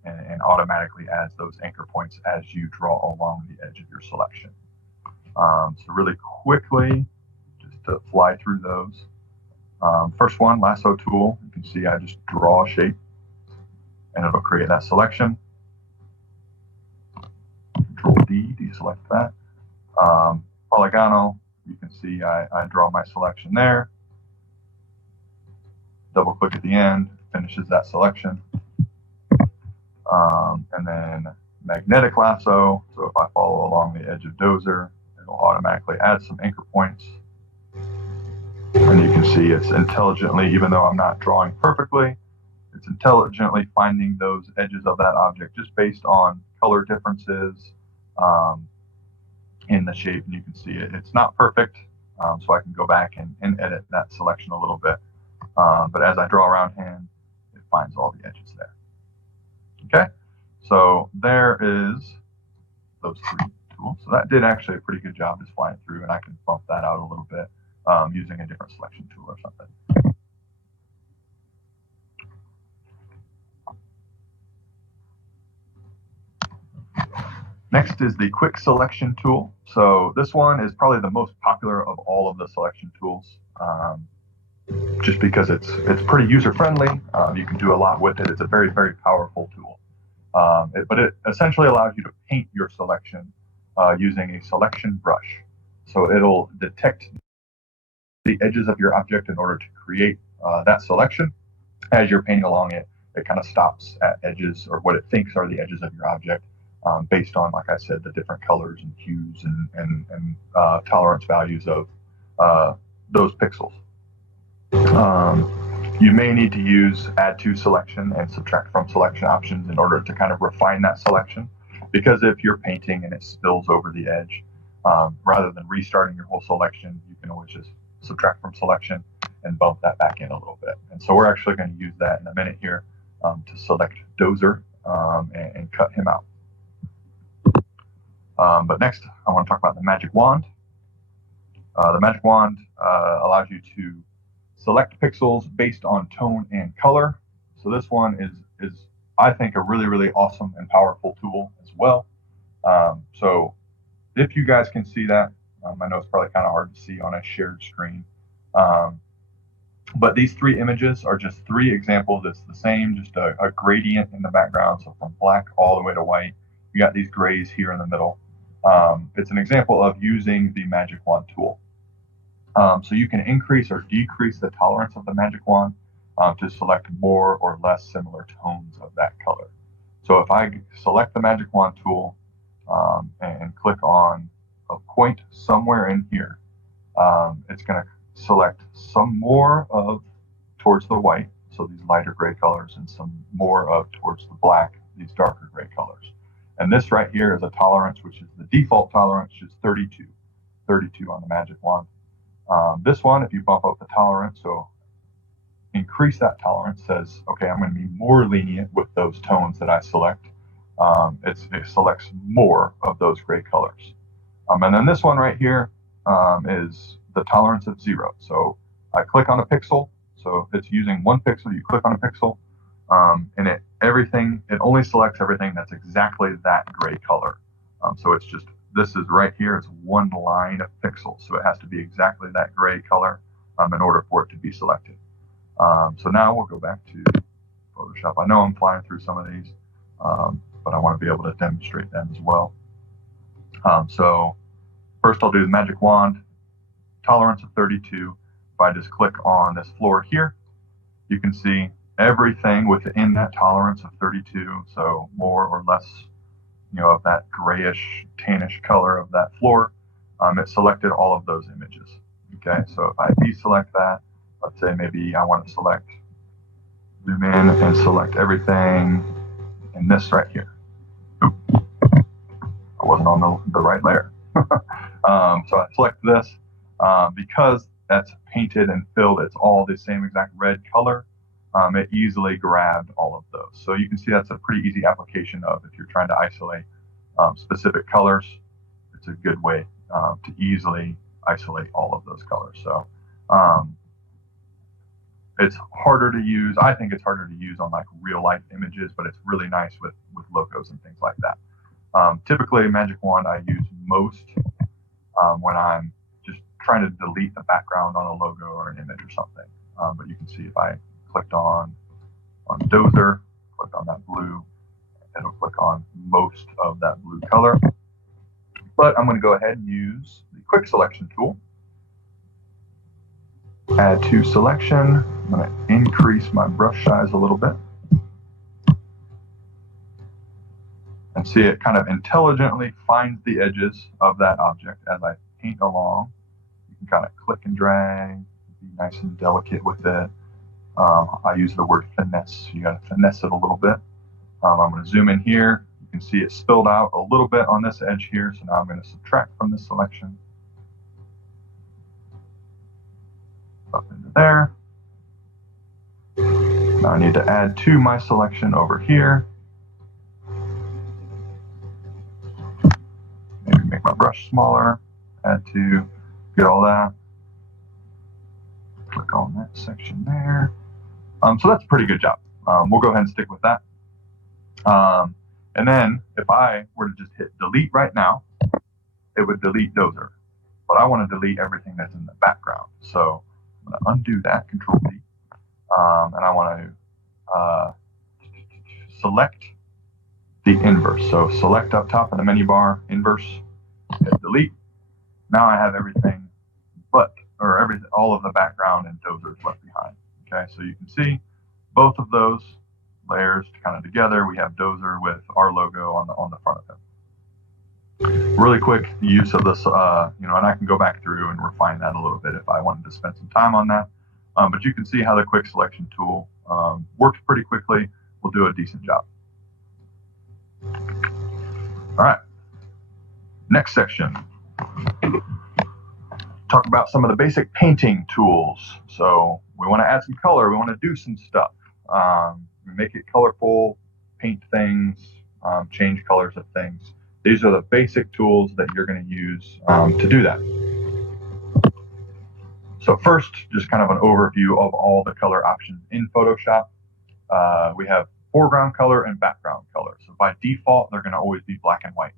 and automatically adds those anchor points as you draw along the edge of your selection. So really quickly, just to fly through those. First one, lasso tool. You can see I just draw a shape and it'll create that selection. Control D, deselect that. Polygonal, you can see I draw my selection there. Double click at the end, finishes that selection. And then magnetic lasso. So if I follow along the edge of Dozer, it'll automatically add some anchor points. And you can see it's intelligently, even though I'm not drawing perfectly, it's intelligently finding those edges of that object just based on color differences in the shape. And you can see it's not perfect, so I can go back and edit that selection a little bit. But as I draw around hand, it finds all the edges there. Okay, so there is those three tools. So that did actually a pretty good job just flying through, and I can bump that out a little bit using a different selection tool or something. Next is the quick selection tool. So this one is probably the most popular of all of the selection tools, just because it's pretty user friendly. You can do a lot with it. It's a very, very powerful tool. But it essentially allows you to paint your selection using a selection brush. So it'll detect the edges of your object in order to create that selection. As you're painting along it, it kind of stops at edges or what it thinks are the edges of your object based on, like I said, the different colors and hues and tolerance values of those pixels. You may need to use add to selection and subtract from selection options in order to kind of refine that selection. Because if you're painting and it spills over the edge, rather than restarting your whole selection, you can always just subtract from selection and bump that back in a little bit. And so we're actually going to use that in a minute here to select Dozer and cut him out. But next, I want to talk about the magic wand. The magic wand allows you to select pixels based on tone and color. So this one is I think, a really, really awesome and powerful tool as well. So if you guys can see that, I know it's probably kind of hard to see on a shared screen. But these three images are just three examples. It's the same, just a gradient in the background. So from black all the way to white, you got these grays here in the middle. It's an example of using the magic wand tool. So you can increase or decrease the tolerance of the magic wand to select more or less similar tones of that color. So if I select the magic wand tool and click on a point somewhere in here, it's going to select some more of towards the white, so these lighter gray colors, and some more of towards the black, these darker gray colors. And this right here is a tolerance, which is the default tolerance, which is 32 on the magic wand. This one, if you bump up the tolerance, so increase that tolerance, says, okay, I'm going to be more lenient with those tones that I select. It selects more of those gray colors. And then this one right here is the tolerance of 0. So I click on a pixel. So it's using one pixel. You click on a pixel, and it only selects everything that's exactly that gray color. So it's just, this is right here. It's one line of pixels. So it has to be exactly that gray color in order for it to be selected. So now we'll go back to Photoshop. I know I'm flying through some of these, but I want to be able to demonstrate them as well. So first I'll do the magic wand, tolerance of 32. If I just click on this floor here, you can see everything within that tolerance of 32. So more or less, of that grayish, tannish color of that floor. It selected all of those images. Okay, so if I deselect that, let's say maybe I want to zoom in and select everything in this right here. Oop. I wasn't on the right layer. So I select this because that's painted and filled. It's all the same exact red color. It easily grabbed all of those. So you can see that's a pretty easy application of if you're trying to isolate specific colors. It's a good way to easily isolate all of those colors. So It's harder to use. I think it's harder to use on like real life images, but it's really nice with logos and things like that. Typically, Magic Wand I use most when I'm just trying to delete the background on a logo or an image or something. But you can see if I clicked on Dozer, click on that blue, it'll click on most of that blue color. But I'm going to go ahead and use the quick selection tool. Add to selection. I'm going to increase my brush size a little bit. And see it kind of intelligently finds the edges of that object as I paint along. You can kind of click and drag, be nice and delicate with it. I use the word finesse. You got to finesse it a little bit. I'm going to zoom in here. You can see it spilled out a little bit on this edge here. So now I'm going to subtract from this selection. Up into there. Now I need to add to my selection over here. Maybe make my brush smaller. Add to, get all that. Click on that section there. So that's a pretty good job. We'll go ahead and stick with that. And then if I were to just hit delete right now, it would delete Dozer. But I want to delete everything that's in the background. So I'm going to undo that, Control D. And I want to select the inverse. So select up top of the menu bar, inverse, hit delete. Now I have everything but, or everything, all of the background and Dozer is left behind. Okay, so you can see both of those layers kind of together. We have Dozer with our logo on the front of it. Really quick use of this, and I can go back through and refine that a little bit if I wanted to spend some time on that. But you can see how the quick selection tool works pretty quickly. Will do a decent job. All right, next section. Talk about some of the basic painting tools. So we want to add some color. We want to do some stuff. Make it colorful, paint things, change colors of things. These are the basic tools that you're going to use to do that. So first, just kind of an overview of all the color options in Photoshop. We have foreground color and background color. So by default, they're going to always be black and white.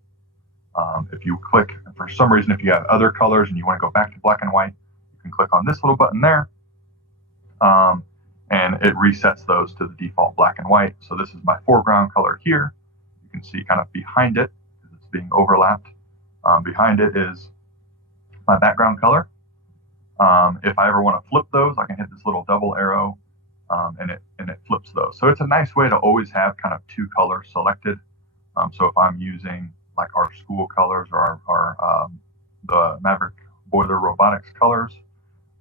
If you click, for some reason, if you have other colors and you want to go back to black and white, you can click on this little button there. And it resets those to the default black and white. So this is my foreground color here. You can see kind of behind it, because it's being overlapped. Behind it is my background color. If I ever want to flip those, I can hit this little double arrow and it flips those. So it's a nice way to always have kind of two colors selected. So if I'm using like our school colors or the Maverick Boiler Robotics colors,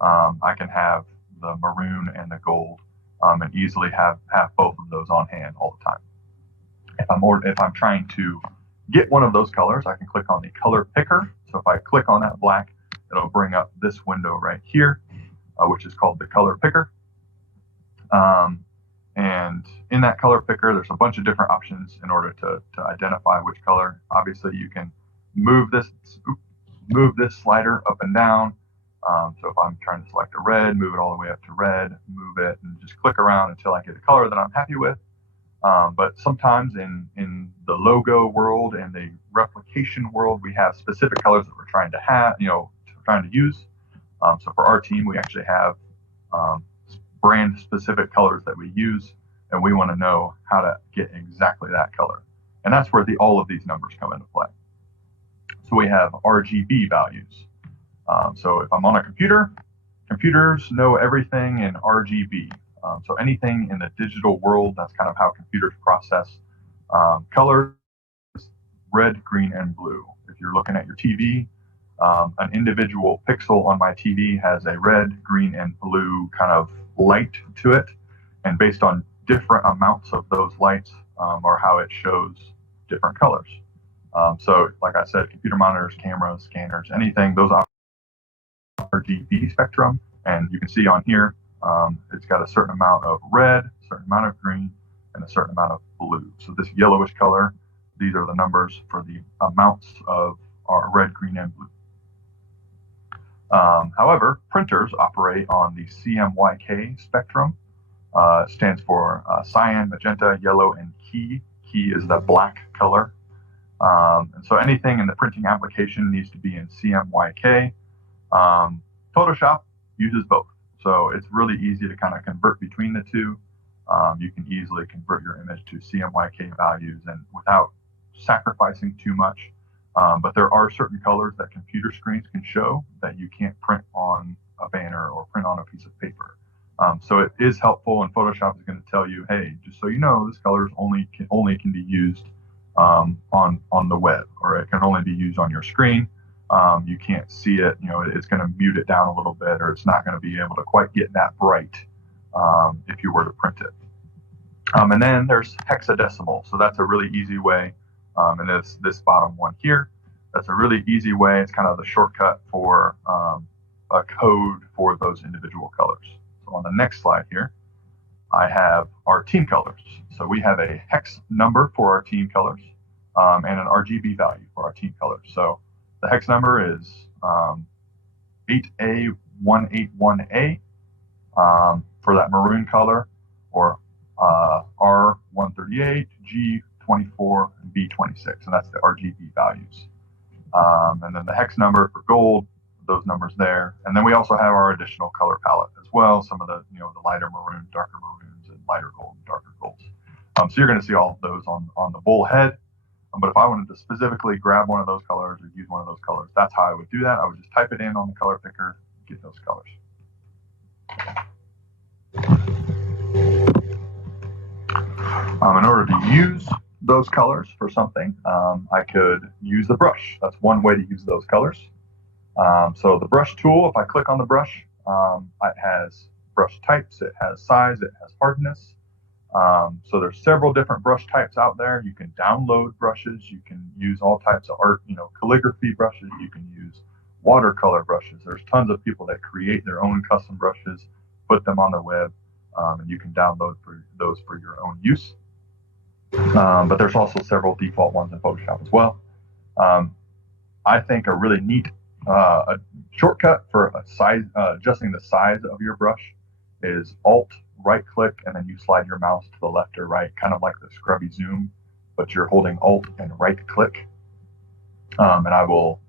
I can have the maroon and the gold, and easily have both of those on hand all the time. If I'm trying to get one of those colors, I can click on the color picker. So if I click on that black, it'll bring up this window right here, which is called the color picker. And in that color picker, there's a bunch of different options in order to identify which color. Obviously, you can move this slider up and down. So if I'm trying to select a red, move it all the way up to red, move it, and just click around until I get a color that I'm happy with. But sometimes in the logo world and the replication world, we have specific colors that we're trying to have, trying to use. So for our team, we actually have brand specific colors that we use, and we want to know how to get exactly that color. And that's where all of these numbers come into play. So we have RGB values. So if I'm on a computer, computers know everything in RGB. So anything in the digital world, that's kind of how computers process colors, red, green, and blue. If you're looking at your TV, an individual pixel on my TV has a red, green, and blue kind of light to it. And based on different amounts of those lights are how it shows different colors. So like I said, computer monitors, cameras, scanners, anything, those RGB spectrum. And you can see on here, it's got a certain amount of red, a certain amount of green, and a certain amount of blue. So this yellowish color, these are the numbers for the amounts of our red, green, and blue. However, printers operate on the CMYK spectrum. It stands for cyan, magenta, yellow, and key. Key is the black color. And so anything in the printing application needs to be in CMYK. Photoshop uses both. So it's really easy to kind of convert between the two. You can easily convert your image to CMYK values and without sacrificing too much. But there are certain colors that computer screens can show that you can't print on a banner or print on a piece of paper. So it is helpful, and Photoshop is going to tell you, hey, just so you know, this color only can be used on the web, or it can only be used on your screen. You can't see it, it's going to mute it down a little bit, or it's not going to be able to quite get that bright if you were to print it. And then there's hexadecimal. So that's a really easy way. And this bottom one here, that's a really easy way. It's kind of the shortcut for a code for those individual colors. So on the next slide here, I have our team colors. So we have a hex number for our team colors and an RGB value for our team colors. So the hex number is 8A181A for that maroon color, or R138, G24, and B26, and that's the RGB values. And then the hex number for gold, those numbers there. And then we also have our additional color palette as well, some of the, the lighter maroon, darker maroons, and lighter gold and darker golds. So you're going to see all of those on the bull head. But if I wanted to specifically grab one of those colors or use one of those colors, that's how I would do that. I would just type it in on the color picker, get those colors. In order to use those colors for something, I could use the brush. That's one way to use those colors. So the brush tool, if I click on the brush, it has brush types, it has size, it has hardness. So there's several different brush types out there. You can download brushes. You can use all types of art, calligraphy brushes. You can use watercolor brushes. There's tons of people that create their own custom brushes, put them on the web, and you can download those for your own use. But there's also several default ones in Photoshop as well. I think a really neat a shortcut for adjusting the size of your brush is Alt, right click, and then you slide your mouse to the left or right, kind of like the scrubby zoom, but you're holding Alt and right click. And I will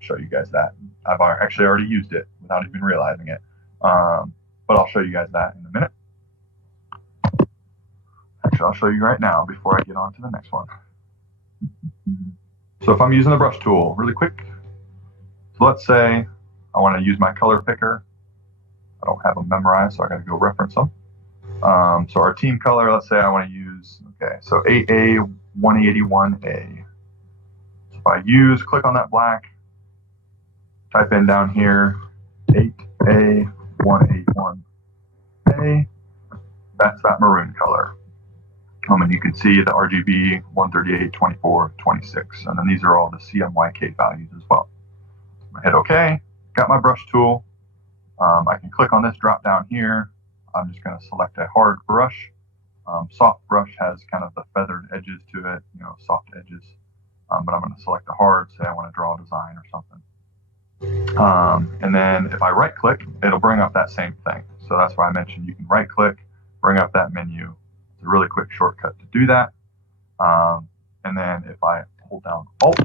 show you guys that. I've actually already used it without even realizing it. But I'll show you guys that in a minute. Actually, I'll show you right now before I get on to the next one. So if I'm using the brush tool really quick, so let's say I want to use my color picker. I don't have them memorized, so I got to go reference them. So our team color, let's say I want to use, so 8A181A. So if I click on that black, type in down here, 8A181A, that's that maroon color. And you can see the RGB 138, 24, 26, and then these are all the CMYK values as well. I hit OK, got my brush tool. I can click on this drop down here. I'm just going to select a hard brush. Soft brush has kind of the feathered edges to it, soft edges. But I'm going to select the hard, say I want to draw a design or something. And then if I right click, it'll bring up that same thing. So that's why I mentioned you can right click, bring up that menu. It's a really quick shortcut to do that. And then if I hold down Alt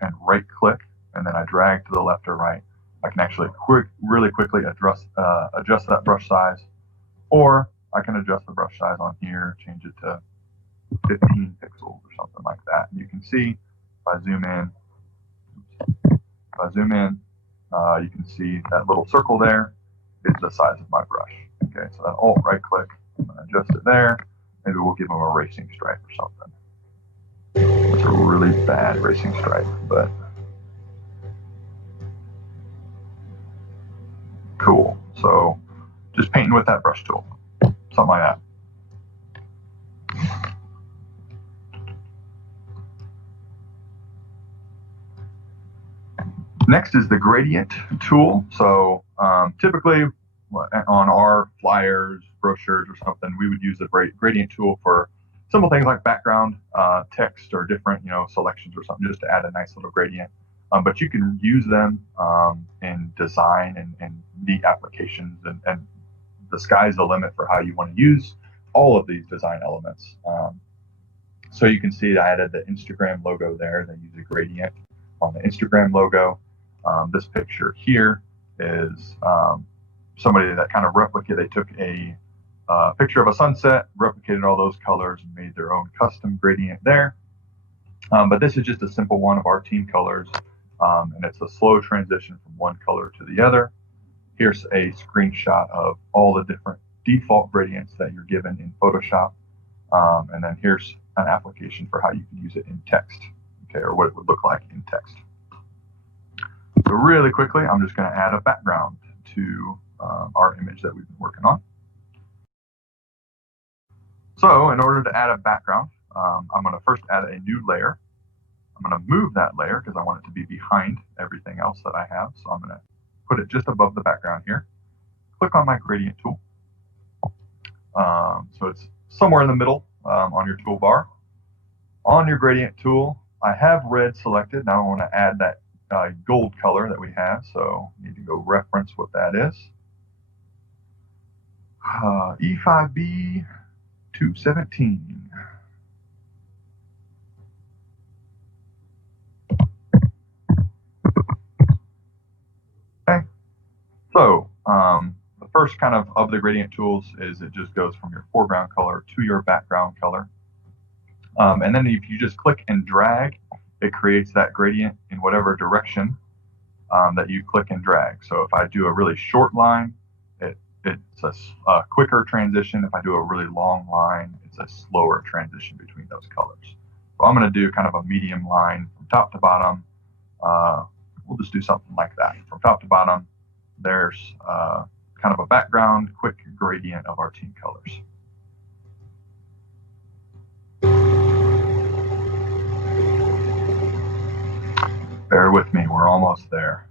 and right click, and then I drag to the left or right, I can actually really quickly adjust that brush size, or I can adjust the brush size on here, change it to 15 pixels or something like that. And you can see if I zoom in, you can see that little circle there is the size of my brush. Okay, so that Alt right click, I'm going to adjust it there. Maybe we'll give them a racing stripe or something. It's a really bad racing stripe, but cool. So just painting with that brush tool, something like that. Next is the gradient tool. So typically on our flyers, brochures or something, we would use the gradient tool for simple things like background text or different selections or something, just to add a nice little gradient. but you can use them in design and neat applications, and the sky's the limit for how you want to use all of these design elements. So you can see I added the Instagram logo there. They use a gradient on the Instagram logo. This picture here is somebody that kind of replicated. They took a picture of a sunset, replicated all those colors, and made their own custom gradient there. But this is just a simple one of our team colors, and it's a slow transition from one color to the other. Here's a screenshot of all the different default gradients that you're given in Photoshop. And then here's an application for how you can use it in text, okay, or what it would look like in text. So really quickly, I'm just going to add a background to our image that we've been working on. So in order to add a background, I'm going to first add a new layer. I'm going to move that layer because I want it to be behind everything else that I have. So I'm going to put it just above the background here. Click on my gradient tool. So it's somewhere in the middle on your toolbar. On your gradient tool, I have red selected. Now I want to add that gold color that we have. So I need to go reference what that is. E5B 217. Okay. So the first kind of the gradient tools is it just goes from your foreground color to your background color. And then if you just click and drag, it creates that gradient in whatever direction that you click and drag. So if I do a really short line, it's a quicker transition. If I do a really long line, it's a slower transition between those colors. So I'm going to do kind of a medium line from top to bottom. We'll just do something like that. From top to bottom, there's kind of a background, quick gradient of our team colors. Bear with me, we're almost there.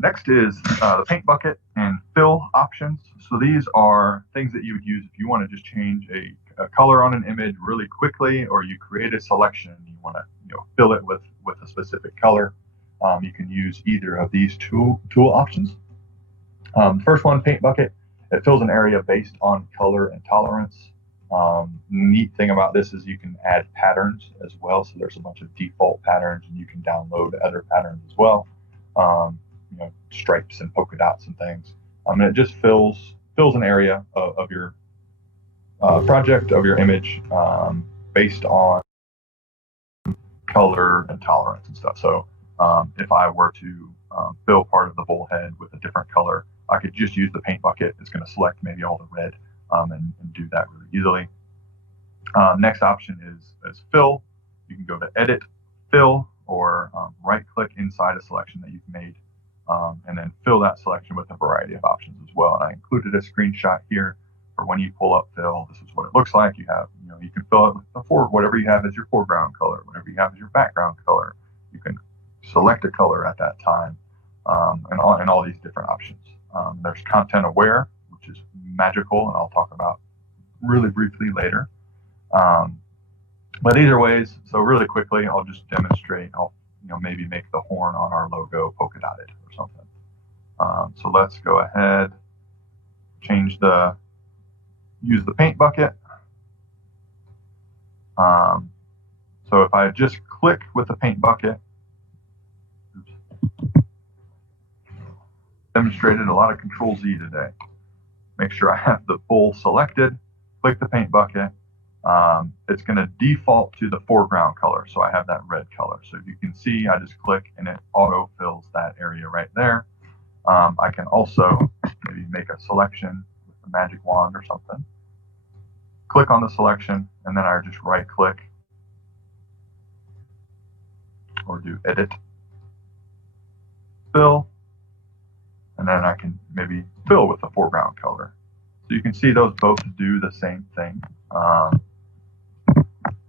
Next is the paint bucket and fill options. So these are things that you would use if you want to just change a color on an image really quickly, or you create a selection and you want to fill it with a specific color. You can use either of these tool options. First one, paint bucket. It fills an area based on color and tolerance. Neat thing about this is you can add patterns as well. So there's a bunch of default patterns, and you can download other patterns as well. Stripes and polka dots and things. And it just fills an area of your project, of your image, based on color and tolerance and stuff. So if I were to fill part of the bullhead with a different color, I could just use the paint bucket. It's going to select maybe all the red and do that really easily. Next option is fill. You can go to edit, fill, or right click inside a selection that you've made, and then fill that selection with a variety of options as well. And I included a screenshot here for when you pull up fill. This is what it looks like. You have, you can fill it with whatever you have as your foreground color, whatever you have as your background color. You can select a color at that time, and all these different options. There's content aware, which is magical, and I'll talk about really briefly later. But either ways, so really quickly, I'll just demonstrate. I'll maybe make the horn on our logo polka dotted or something. So let's go ahead, use the paint bucket. So if I just click with the paint bucket, demonstrated a lot of Control-Z today. Make sure I have the full selected, click the paint bucket. It's going to default to the foreground color, so I have that red color. So if you can see, I just click and it auto fills that area right there. I can also maybe make a selection with the magic wand or something. Click on the selection, and then I just right click or do edit, fill, and then I can maybe fill with the foreground color. So you can see those both do the same thing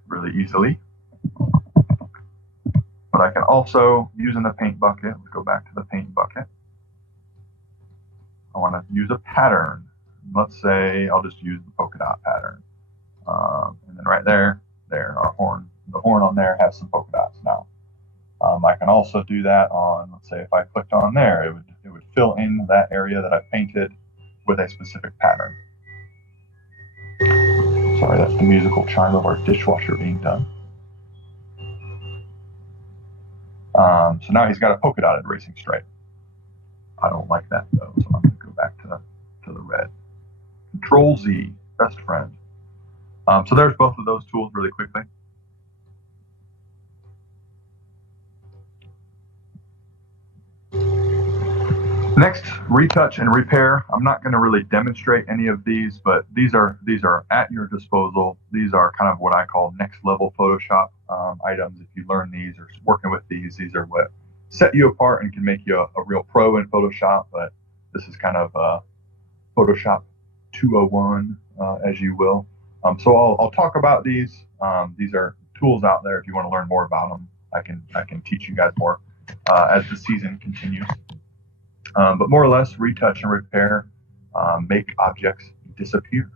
really easily. But I can also, using the paint bucket, let's go back to the paint bucket. I want to use a pattern. Let's say I'll just use the polka dot pattern. And then right there, our horn, the horn on there has some polka dots now. I can also do that on, let's say if I clicked on there, it would fill in that area that I painted with a specific pattern. Sorry, that's the musical chime of our dishwasher being done. So now he's got a polka dotted racing stripe. I don't like that though, so I'm going to go back to the red. Control Z, best friend. So there's both of those tools really quickly. Next, retouch and repair. I'm not going to really demonstrate any of these, but these are at your disposal. These are kind of what I call next level Photoshop items. If you learn these or working with these are what set you apart and can make you a real pro in Photoshop. But this is kind of Photoshop 201, as you will. So I'll talk about these. These are tools out there. If you want to learn more about them, I can teach you guys more as the season continues. But more or less, retouch and repair make objects disappear.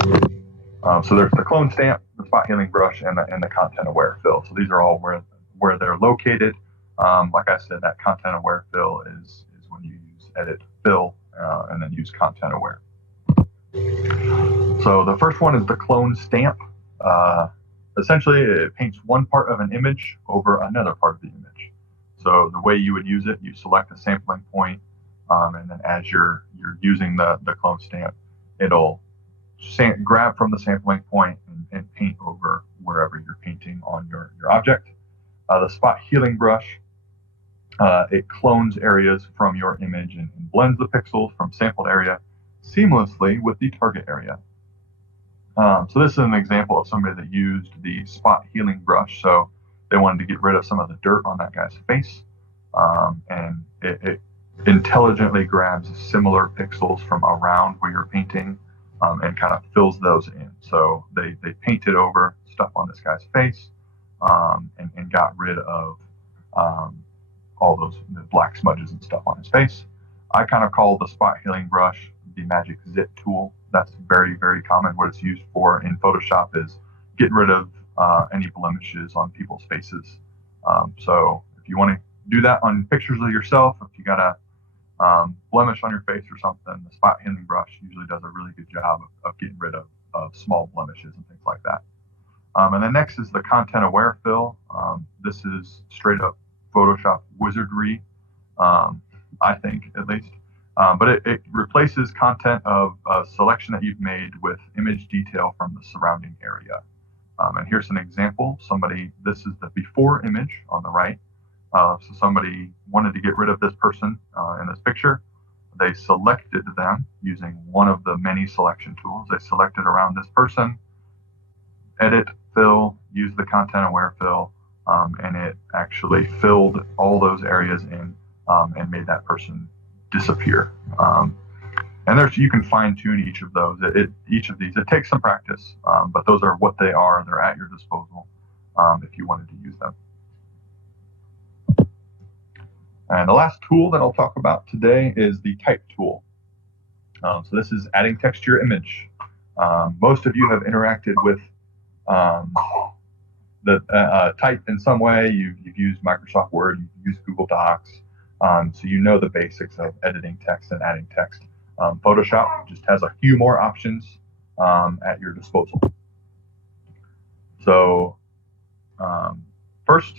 So there's the clone stamp, the spot healing brush, and the content aware fill. So these are all where they're located. Like I said, that content aware fill is when you use edit fill and then use content aware. So the first one is the clone stamp. Essentially, it paints one part of an image over another part of the image. So the way you would use it, you select a sampling point, and then as you're using the clone stamp, it'll grab from the sampling point and paint over wherever you're painting on your object. The spot healing brush, it clones areas from your image and blends the pixels from sampled area seamlessly with the target area. So this is an example of somebody that used the spot healing brush. So they wanted to get rid of some of the dirt on that guy's face, and it intelligently grabs similar pixels from around where you're painting and kind of fills those in. So they painted over stuff on this guy's face and got rid of all those black smudges and stuff on his face. I kind of call the spot healing brush the magic zit tool. That's very, very common. What it's used for in Photoshop is getting rid of any blemishes on people's faces. So if you want to do that on pictures of yourself, if you got a blemish on your face or something, the spot healing brush usually does a really good job of getting rid of small blemishes and things like that. And then next is the content aware fill. This is straight up Photoshop wizardry, I think at least. But it replaces content of a selection that you've made with image detail from the surrounding area. And here's an example. This is the before image on the right. So somebody wanted to get rid of this person in this picture. They selected them using one of the many selection tools. They selected around this person, edit, fill, use the content aware fill, and it actually filled all those areas in and made that person disappear. And you can fine tune each of those. Each of these, it takes some practice, but those are what they are. They're at your disposal if you wanted to use them. And the last tool that I'll talk about today is the type tool. So this is adding text to your image. Most of you have interacted with the type in some way. You've used Microsoft Word, you've used Google Docs, so you know the basics of editing text and adding text. Photoshop just has a few more options at your disposal. So first,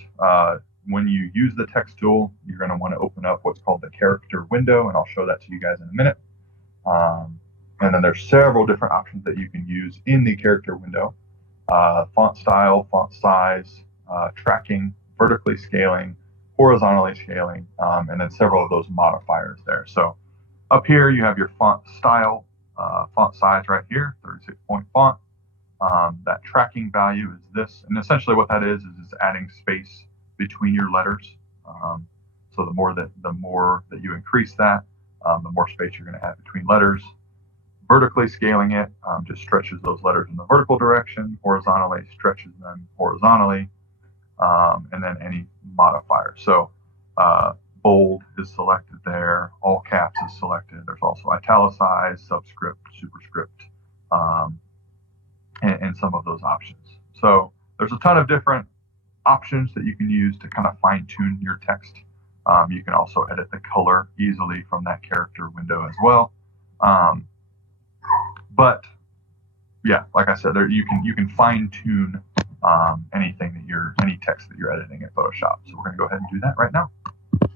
when you use the text tool, you're going to want to open up what's called the character window, and I'll show that to you guys in a minute. And then there's several different options that you can use in the character window. Font style, font size, tracking, vertically scaling, horizontally scaling, and then several of those modifiers there. So up here, you have your font style, font size right here, 36-point font. That tracking value is this, and essentially what that is adding space between your letters. So the more that you increase that, the more space you're going to have between letters. Vertically scaling it just stretches those letters in the vertical direction. Horizontally stretches them horizontally, and then any modifier. So bold is selected there. All caps is selected. There's also italicized, subscript, superscript, in some of those options. So there's a ton of different options that you can use to kind of fine tune your text. You can also edit the color easily from that character window as well. But yeah, like I said, there you can fine tune anything that any text that you're editing in Photoshop. So we're going to go ahead and do that right now, and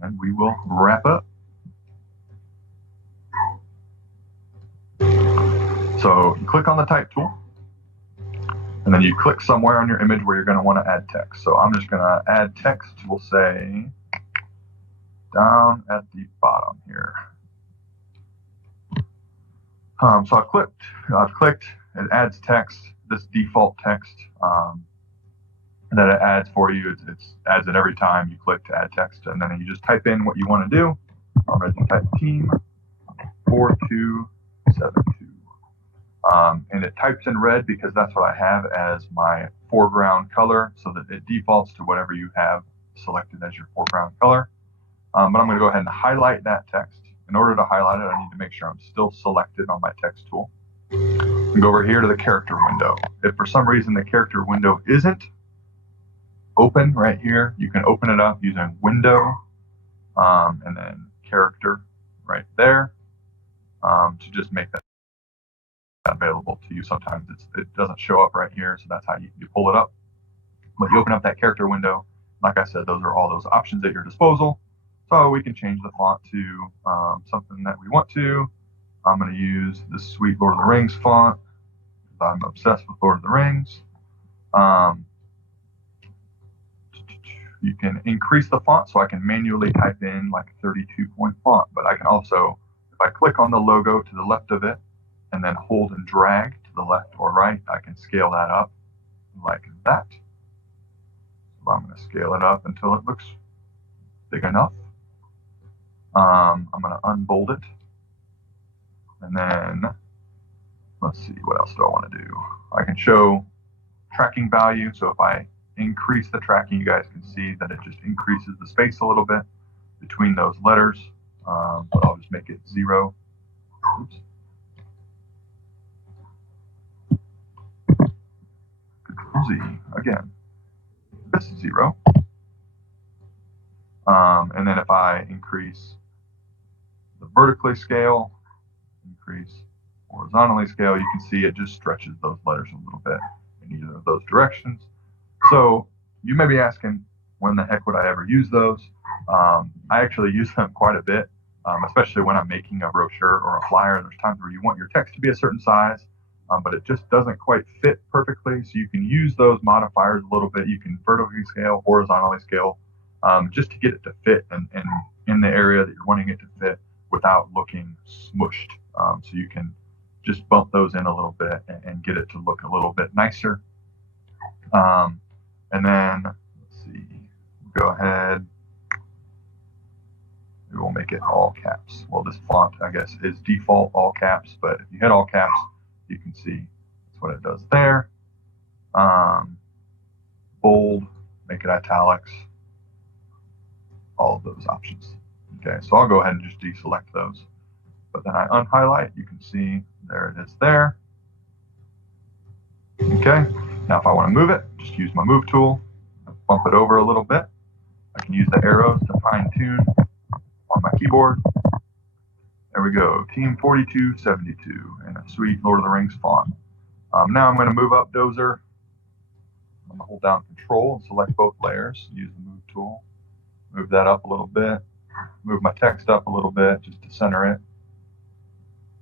then we will wrap up. So you click on the type tool, and then you click somewhere on your image where you're going to want to add text. So I'm just going to add text. We'll say down at the bottom here. So I've clicked, it adds text, this default text that it adds for you. It adds it every time you click to add text, and then you just type in what you want to do. I'm going to type team 4272. And it types in red because that's what I have as my foreground color, so that it defaults to whatever you have selected as your foreground color. But I'm going to go ahead and highlight that text. In order to highlight it, I need to make sure I'm still selected on my text tool. And go over here to the character window. If for some reason the character window isn't open right here, you can open it up using window and then character right there to just make that available to you. Sometimes it doesn't show up right here, so that's how you pull it up. But you open up that character window. Like I said, those are all those options at your disposal. So we can change the font to something that we want to. I'm going to use this sweet Lord of the Rings font because I'm obsessed with Lord of the Rings. You can increase the font, so I can manually type in like 32-point font, but I can also, if I click on the logo to the left of it and then hold and drag to the left or right, I can scale that up like that. So I'm going to scale it up until it looks big enough. I'm going to unbold it. And then, let's see, what else do I want to do? I can show tracking value. So if I increase the tracking, you guys can see that it just increases the space a little bit between those letters. But I'll just make it 0. Oops. Control Z again. This is 0. And then if I increase the vertically scale, increase horizontally scale, you can see it just stretches those letters a little bit in either of those directions. So you may be asking, when the heck would I ever use those? I actually use them quite a bit, especially when I'm making a brochure or a flyer. There's times where you want your text to be a certain size, but it just doesn't quite fit perfectly. So you can use those modifiers a little bit. You can vertically scale, horizontally scale, just to get it to fit and in the area that you're wanting it to fit without looking smushed. So you can just bump those in a little bit and get it to look a little bit nicer. And then, let's see, go ahead. We will make it all caps. Well, this font, I guess, is default all caps, but if you hit all caps, you can see that's what it does there. Bold, make it italics, all of those options. Okay, so I'll go ahead and just deselect those. But then I unhighlight, you can see there it is there. Okay, now if I want to move it, just use my move tool, bump it over a little bit. I can use the arrows to fine tune on my keyboard. There we go, Team 4272 in a sweet Lord of the Rings font. Now I'm going to move up Dozer. I'm going to hold down Control and select both layers. Use the move tool. Move that up a little bit. Move my text up a little bit just to center it.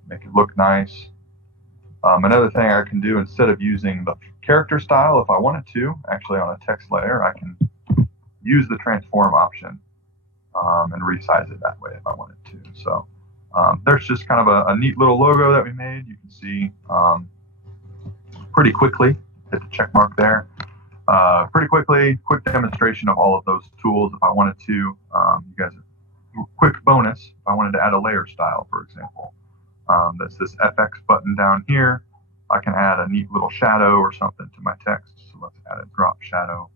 Make it look nice. Another thing I can do, instead of using the character style, if I wanted to, actually on a text layer, I can use the transform option and resize it that way if I wanted to. So there's just kind of a neat little logo that we made. You can see pretty quickly, hit the check mark there. Pretty quickly, quick demonstration of all of those tools. If I wanted to, you guys, quick bonus, if I wanted to add a layer style, for example. That's this FX button down here. I can add a neat little shadow or something to my text. So let's add a drop shadow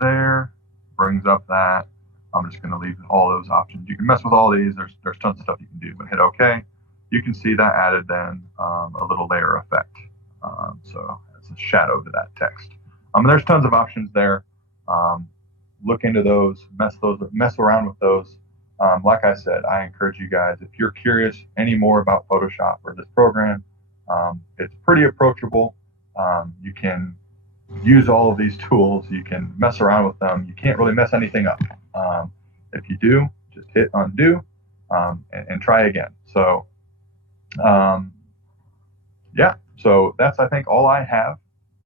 there. Brings up that. I'm just going to leave all those options. You can mess with all these. There's tons of stuff you can do, but hit OK. You can see that added then a little layer effect So it's a shadow to that text. There's tons of options there. Look into those, mess around with those. Like I said, I encourage you guys, if you're curious any more about Photoshop or this program, it's pretty approachable. You can use all of these tools. You can mess around with them. You can't really mess anything up. If you do, just hit undo and try again. So yeah, so that's, I think, all I have